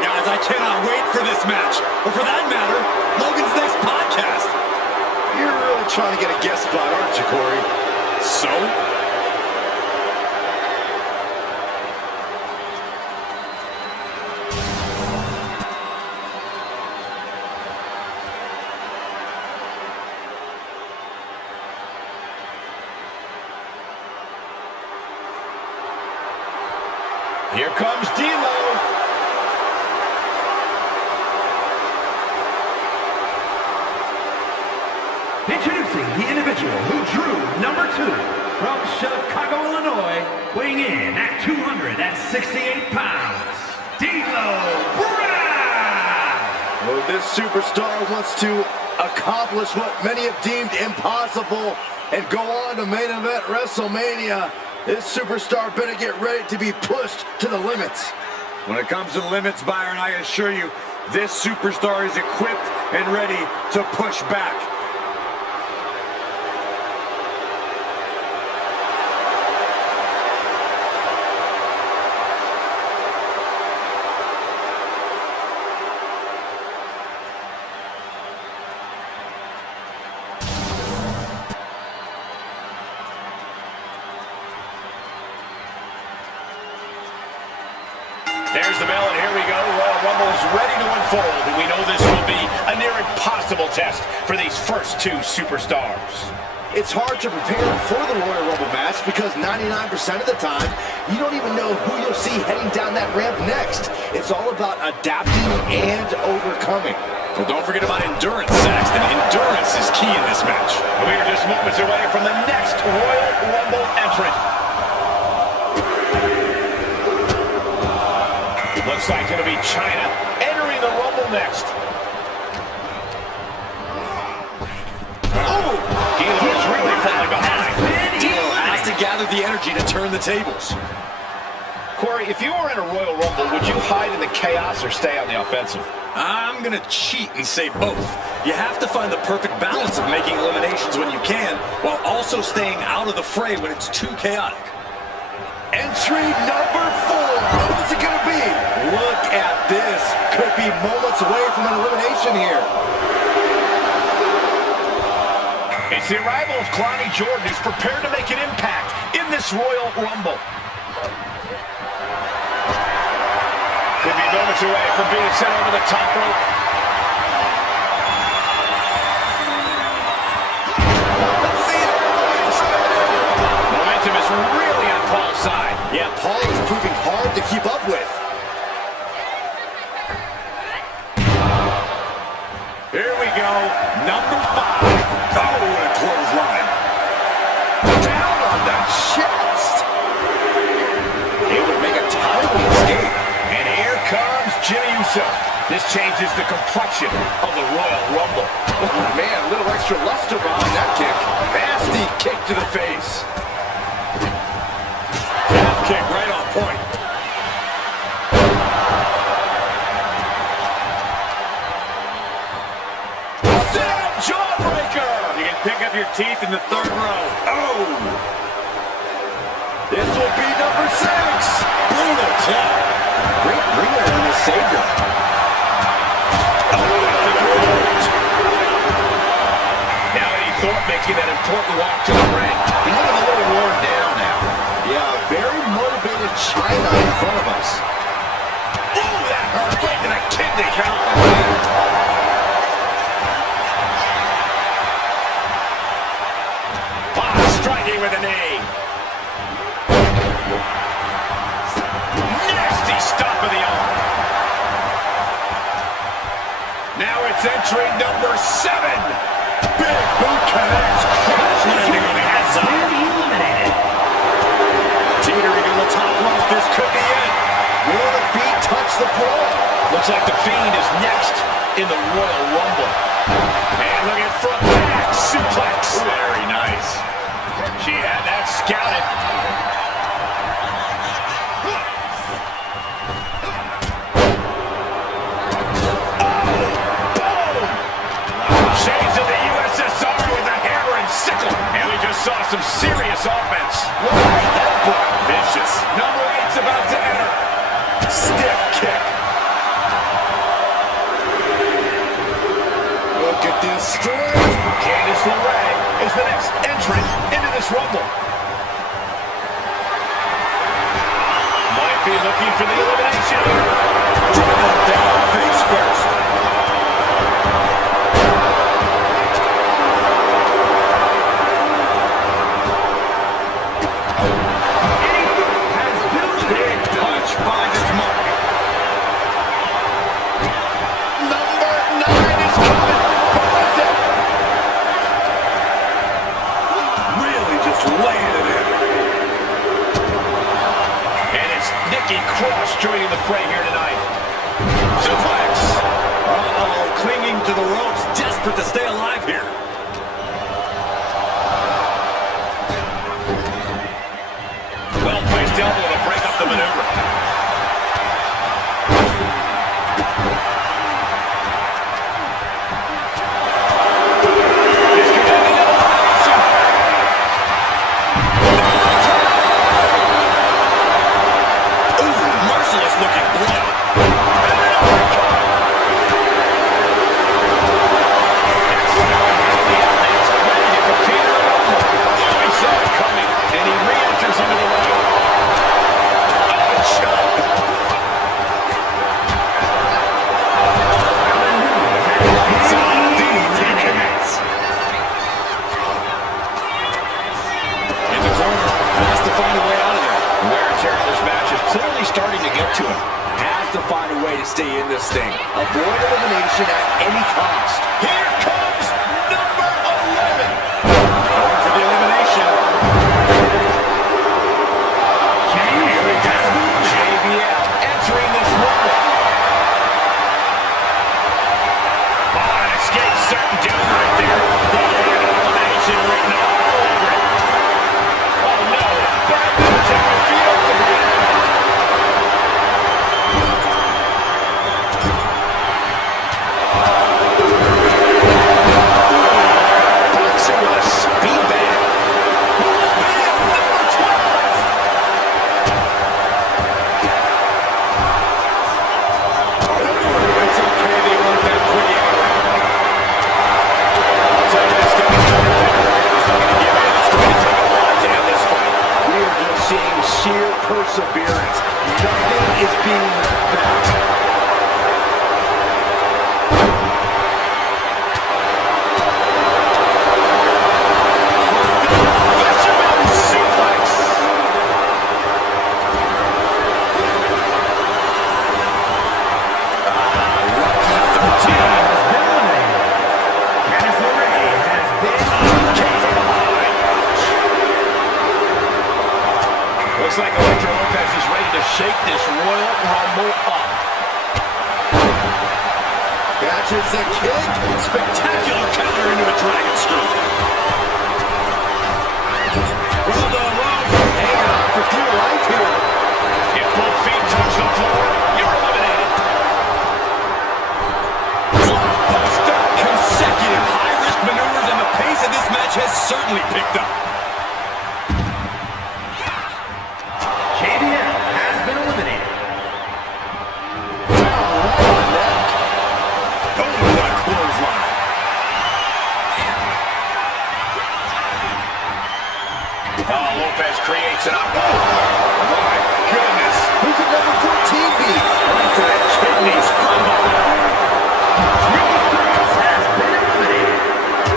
Guys, I cannot wait for this match. Or for that matter, Logan's next podcast. You're really trying to get a guest spot, aren't you, Corey? So? Here comes D'Lo. Introducing the individual who drew number 2 from Chicago, Illinois, weighing in at 268 pounds, D'Lo Brown! Well, this superstar wants to accomplish what many have deemed impossible and go on to main event WrestleMania. This superstar better get ready to be pushed to the limits. When it comes to limits, Byron, I assure you, this superstar is equipped and ready to push back. There's the bell, and here we go. Royal Rumble is ready to unfold, and we know this will be a near impossible test for these first 2 superstars. It's hard to prepare for the Royal Rumble match because 99% of the time, you don't even know who you'll see heading down that ramp next. It's all about adapting and overcoming. Well, don't forget about endurance, Saxton. Endurance is key in this match. We are just moments away from the next Royal Rumble entrant. Looks like it'll be China entering the Rumble next. Oh! D'Lo is really falling behind. D'Lo has to gather the energy to turn the tables. Corey, if you were in a Royal Rumble, would you hide in the chaos or stay on the offensive? I'm going to cheat and say both. You have to find the perfect balance of making eliminations when you can, while also staying out of the fray when it's too chaotic. Entry number 4. What's it going to be? Look at this. Could be moments away from an elimination here. It's the arrival of Clowney Jordan, who's prepared to make an impact in this Royal Rumble. Could be moments away from being sent over the top rope. Let's see it. Momentum is really on Paul's side. Yeah, Paul is proving hard to keep up with. Here we go, number 5. Oh, what a clothesline. Down on the chest. It would make a timely escape. And here comes Jimmy Uso. This changes the complexion of the Royal Rumble. Oh, man, a little extra luster behind that kick. Nasty kick to the face. Calf kick right on point. Sit-up jawbreaker. You can pick up your teeth in the 3rd row. Oh! This will be number 6. Brutal claw. Great ring around the Savior. Oh, making that important walk to the ring. He's looking a little worn down now. Yeah, very motivated China in front of us. Ooh, that hurt right to the kidney. Striking with a knee. Nasty stop of the arm. Now it's entry number 7. Big boot connects. Crash landing on the outside. Eliminated. Teetering on the top rope. This could be it. Will the feet touch the floor? Looks like the Fiend is next in the Royal Rumble. And look at front back suplex. Very nice. She had that scouted. Shades of the USSR with the hammer and sickle. And we just saw some serious offense. What a headbutt. Vicious. Number 8's about to enter. Stiff kick. Look at this strength. Candice LeRae is the next entrant into this Rumble. Might be looking for the elimination. Driven down face first. Big punch finds its mark. Number 9 is coming. Who is it? Really just laying it in. And it's Nikki Cross joining the fray here tonight. Suplex. Uh-oh, clinging to the ropes, desperate to stay alive here. Well-placed elbow to break up the maneuver. This could end in elimination. Ooh, merciless looking blow. And an uppercut. That's right. The outlet's ready to compete in the Rumble. Oh, he saw it coming, and he re-enters into the ring. Oh, chop. In the corner, has to find a way out of there. Wear and tear on this match is clearly starting to get to him. Has to find a way to stay in this thing. Avoid elimination at any cost. Here comes number 11. Going for the elimination. Here we go. JBL entering this Rumble. Oh, an escape certain doom right there. The elimination written all over it. Oh no, Brad Military feels the ground. Boxer with a speed bag. Who will be on number 12? It's okay, they want that quick anyway. I'll tell you, this guy's coming back. He's not going to give in. It's going to take a lot to end this fight. We are just seeing sheer perseverance. Nothing is being left back. Fisherman suplex. Lucky 13. Candice LeRae has been Came from behind. Looks like Electra Lopez is ready to shake this Royal Rumble up. Catches the kick. Spectacular counter into a dragon screw. From the rope. Hanging on for dear life here. If both feet touch the floor, you're eliminated. Buster, consecutive high-risk maneuvers, and the pace of this match has certainly picked up. JBL has been eliminated. Oh, what a clothesline. Lopez creates an up. My goodness. Who could number 14 be? Right to the kidneys from behind. Has been eliminated.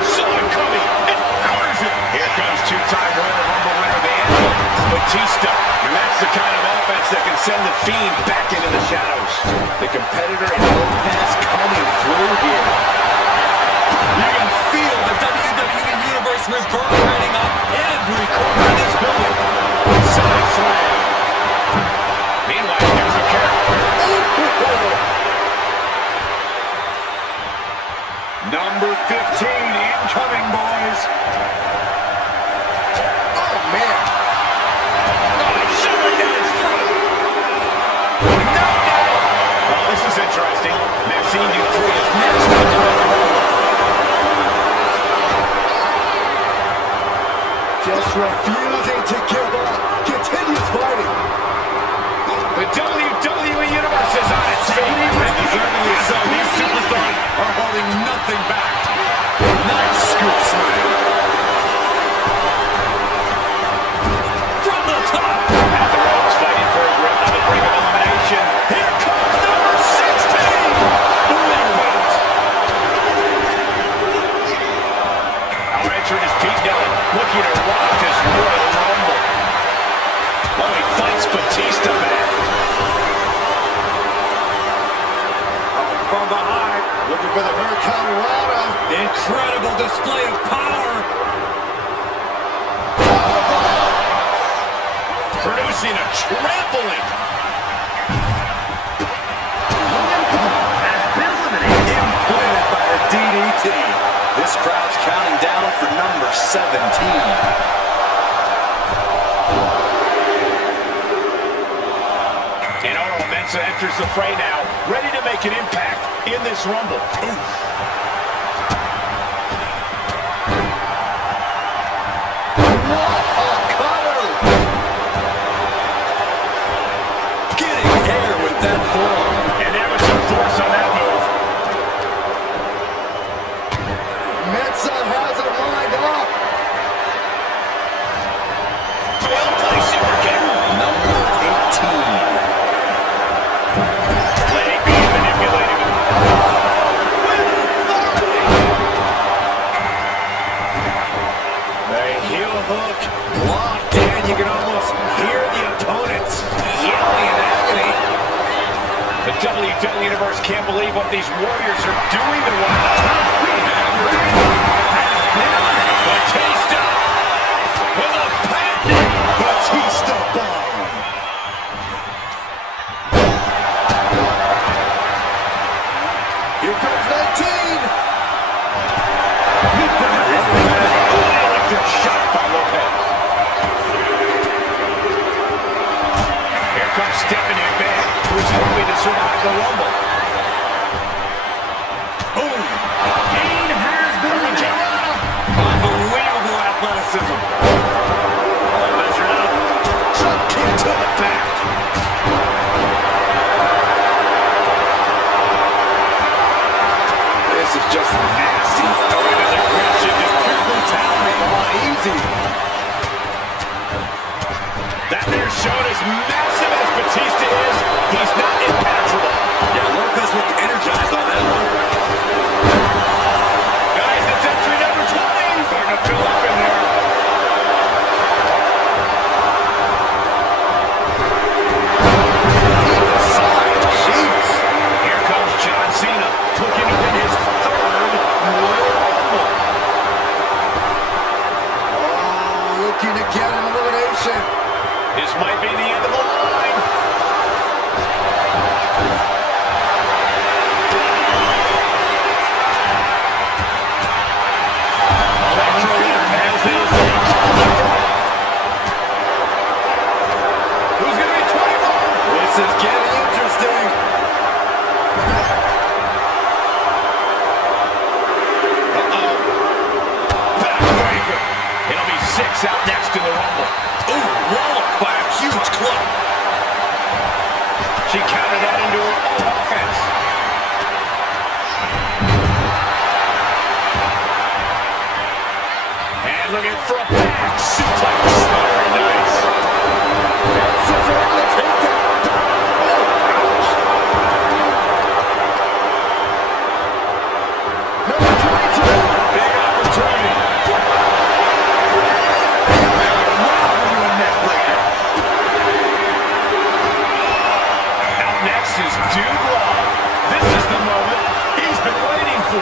Saw it coming and counters it. Here comes two-time Royal Rumble winner, the Animal, Batista. And that's the kind of offense that can send the Fiend back into the shadows. The competitor and Lopez coming through here. You can feel the WWE Universe reverberating up every corner of this building. Side slam. Meanwhile, here's the character. Number 15 incoming, boys. Oh, man. Oh, he shoved it down his throat. No, no. Well, this is interesting. Maxine Dupree is next up to the Just refusing to give up. Continues fighting. The WWE Universe is on its feet. And deservedly so. These superstars are holding nothing back. Nice scoop slam. From the top. At the ropes, fighting for another ring of elimination. Here comes number 16. Wait. Our entrant is Pete Dunne, looking to rock this Royal Rumble. Oh, he fights Batista back. From behind. Looking for the Hurricane Rana. Incredible display of power. Producing a trampling. Has been eliminated. Implanted by the DDT. This crowd's counting down for number 17. And Oro Mensah enters the fray now, ready to make an impact in this Rumble. Getting air with that forearm. And there was some force on that move. Mensah has it lined up. Well-placed super kick. Number 18. Letting be manipulating him. The heel hook locked in. You can almost hear the opponents yelling in agony. The WWE Universe can't believe what these warriors are doing to one another. Batista with a patent Batista bomb. Here comes 19. electric shot by Lopez. Here comes Stephanie McMahon, who's hoping to survive the Rumble. Boom! Kane has been eliminated. Unbelievable athleticism. All measured up. Drop kick to the back. This is just nasty. Oh, it is aggression, just pure brutality. Oh, easy. That there showed as massive as Batista is, he's not impenetrable. Yeah, Lopez looked energized on that one. Guys, that's entry number 20. Starting to fill up in there. Jeez. Here comes John Cena, looking to win his third Royal Rumble. Oh, looking to get an elimination. This might be the end of the line. Who's going to be 21? This is getting interesting. Backbreaker. It'll be 6 out next in the Rumble. Ooh, walloped by a huge club. She countered that into her own offense. And looking for a back suplex. Very nice. 4.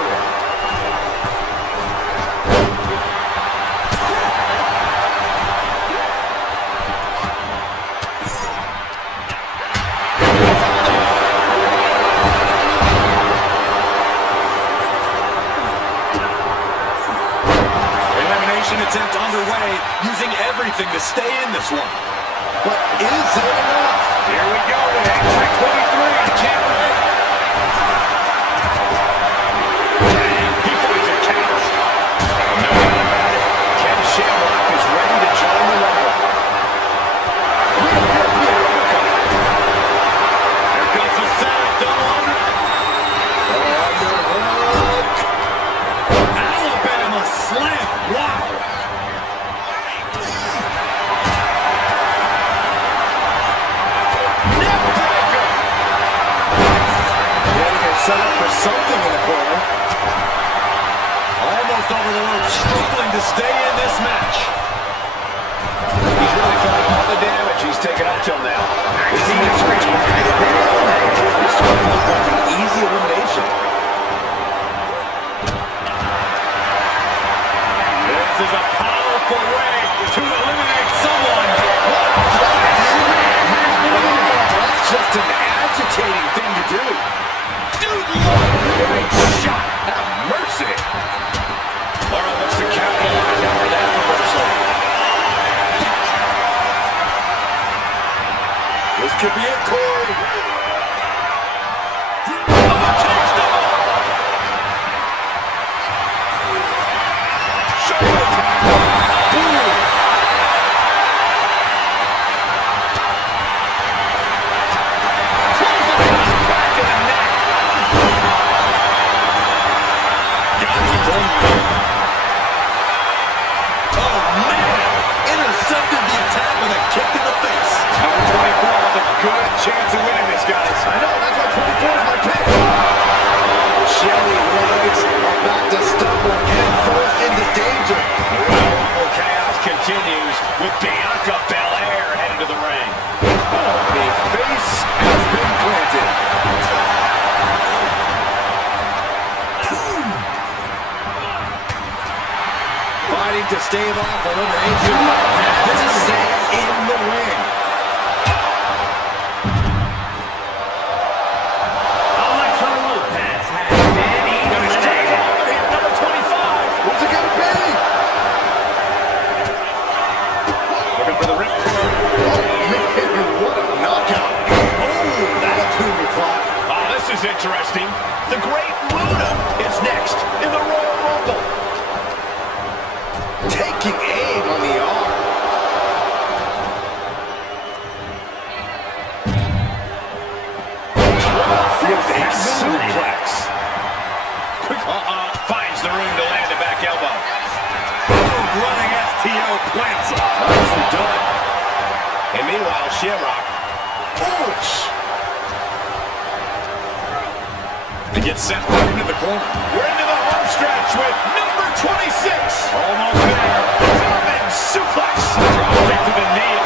Attempt underway, using everything to stay in this one. But is it enough? Here we go with entry 23. Can't wait. He finds a count. No doubt about it. Ken Shamrock is ready to join the rumble. Here goes the setup. Double under. Alabama slam. Wow. Set up for something in the corner. Almost over the rope, struggling to stay in this match. He's really felt all the damage he's taken up till now. This looks like an easy elimination. This is a powerful way to eliminate someone. That's just an agitating thing to do. Great shot. Have mercy. Laura looks to capitalize after that reversal. This could be it, Corey. Chance of winning this, guys. I know, that's why 24 is my pick. Shelly Rhodes about to stumble head first into danger. Well, chaos continues with Bianca Belair headed to the ring. A face has been planted. Fighting to stave off elimination. This is staying in the ring. Interesting. The Great Muta is next in the Royal Rumble. Taking aim on the arm. With a suplex. Finds the room to land a back elbow. Boom, running STO plants him. Nicely done. And meanwhile, Shamrock. Oosh. He gets sent right into the corner. We're into the home stretch with number 26. Almost there. German suplex. Dropping to the knee.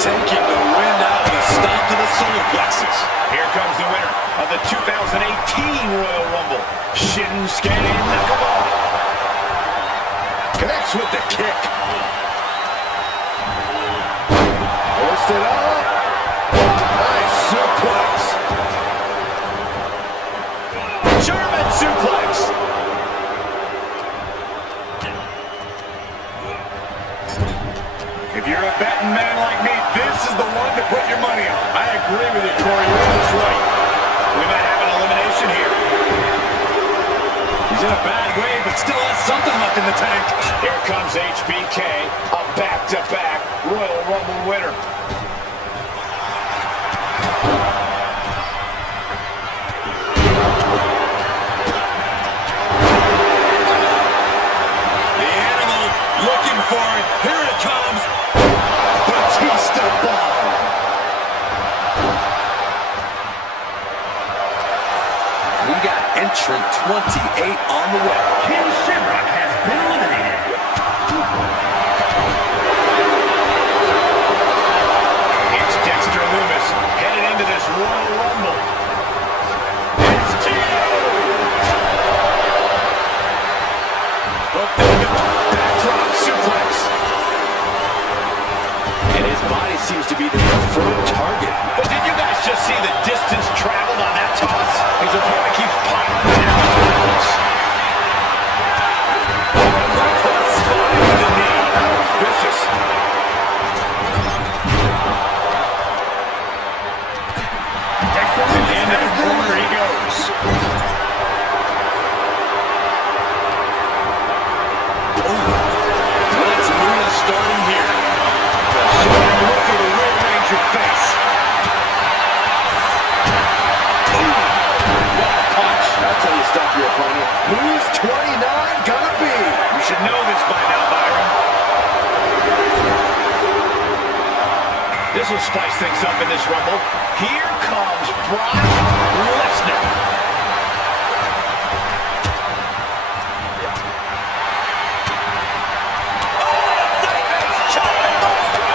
Taking the wind out of the stop to the solar plexus. Here comes the winner of the 2018 Royal Rumble, Shinsuke Nakamura. Connects with the kick. Hoisted up. Nice suplex. German suplex. If you're a betting man like me, this is the one to put your money on. I agree with you, Corey. You're just right. We might have an elimination here. He's in a bad way, but still has something left in the tank. Here comes HBK, a back-to-back Royal Rumble winner. Here it comes. Batista bomb. We got entrant 28 on the way. Ken Shamrock has been eliminated. It's Dexter Lumis headed into this Royal Rumble. It's Tito. your opponent. Who's 29 gonna be? You should know this by now, Byron. This will spice things up in this Rumble. Here comes Brock Lesnar.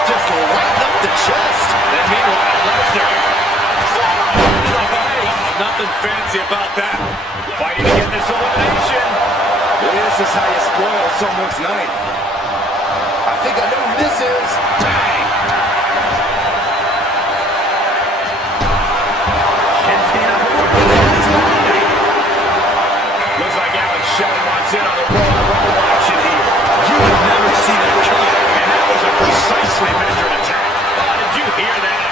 Just right up the chest. Then meanwhile, Lesnar. Nothing fancy about that. Fighting to get this elimination. This is how you spoil someone's night. I think I know who this is. Bang! Looks like Alex Shelley wants in on the Royal Rumble action here. You would never see that coming. And that was a precisely measured attack. Oh, did you hear that?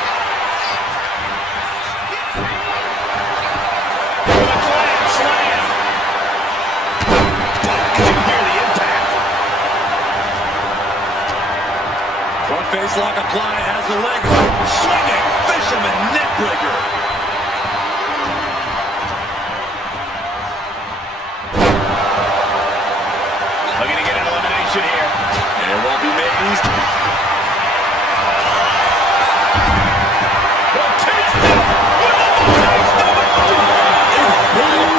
With a grand slam. Did you hear the impact? Front face lock applied, has the leg up. Swinging, fisherman neckbreaker. Looking to get an elimination here. And it won't be made easy. Well, taste it! Taste of it!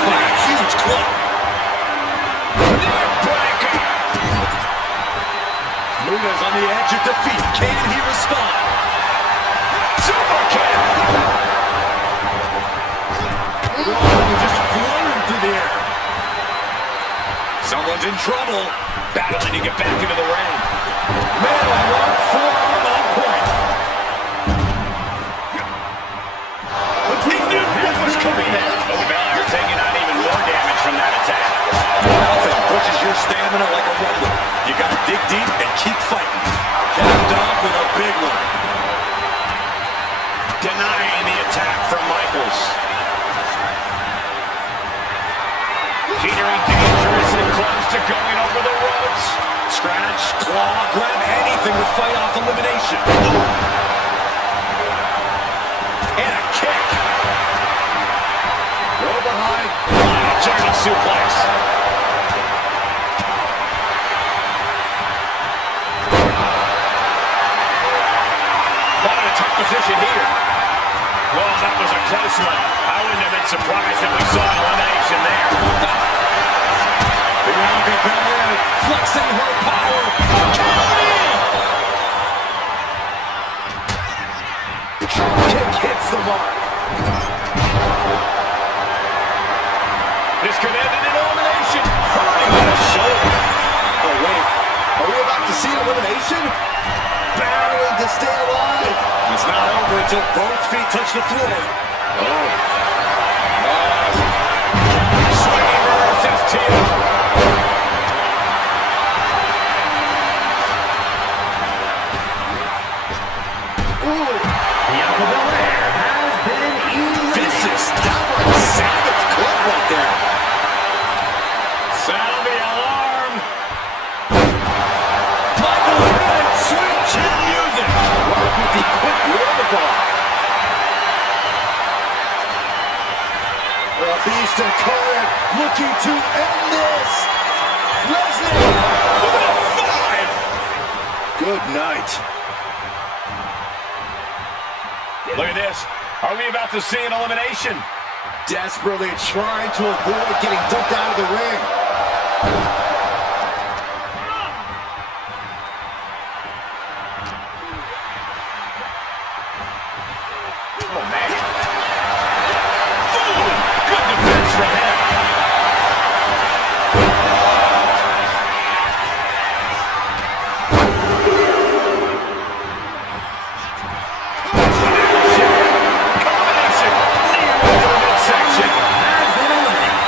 By a huge club. Neckbreaker! Luna's on the edge of defeat. Can he respond? Super kick! Just floating through the air. Someone's in trouble. Battling to get back into the ring. Man, one forearm on point. He knew what was coming next. But Balor taking on even more damage from that attack. Nothing pushes your stamina like a rumble. You gotta dig deep and keep fighting. Capped off with a big one. Denying the attack from Michaels. Teetering dangerously close to going over the ropes. Scratch, claw, grab anything to fight off elimination. And a kick. Go behind. German suplex. Not in a tough position here. Well, that was a close one. I wouldn't have been surprised if we saw an elimination there. Bianca Belair flexing her power. Kick hits the mark. This could end in an elimination. Hurting on the shoulder. Oh, wait. Are we about to see an elimination? Battling to stay alive. It's not over until both feet touch the floor. Oh. Swinging versus tail. Bianca Belair has been eliminated. Vicious, downright savage club right there. Sound the alarm. Michael's red sweet chin music. Right with the quick wherewithal. The Beast incarnate looking to end this. Lesnar. Look at a 5. Good night. Look at this. Are we about to see an elimination? Desperately trying to avoid getting dumped out of the ring. Oh, man. Ooh, good defense from him. Combination. Knee right to the midsection. Has been eliminated.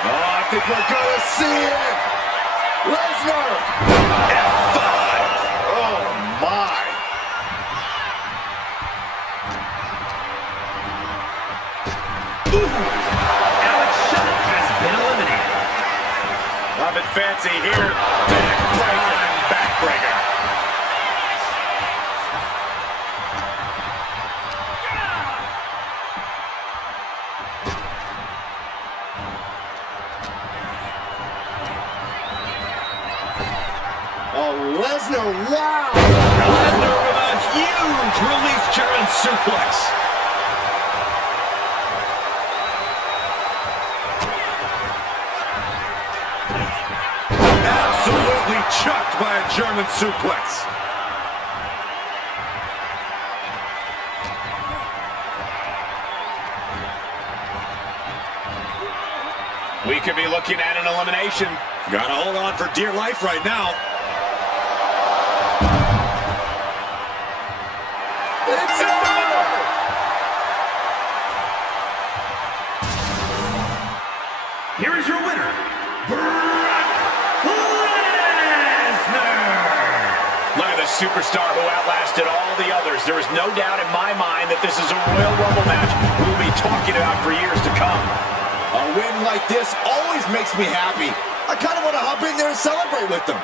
Oh, I think we're gonna see it. Lesnar. F5. Oh my. Alex Shelley has been eliminated. Nothing fancy here. Backbreaker and backbreaker. Lesnar, wow! Lesnar with a huge release German suplex. Absolutely chucked by a German suplex. We could be looking at an elimination. Gotta hold on for dear life right now. It's over! Here is your winner, Brock Lesnar! Look at the superstar who outlasted all the others. There is no doubt in my mind that this is a Royal Rumble match we'll be talking about for years to come. A win like this always makes me happy. I kind of want to hop in there and celebrate with them.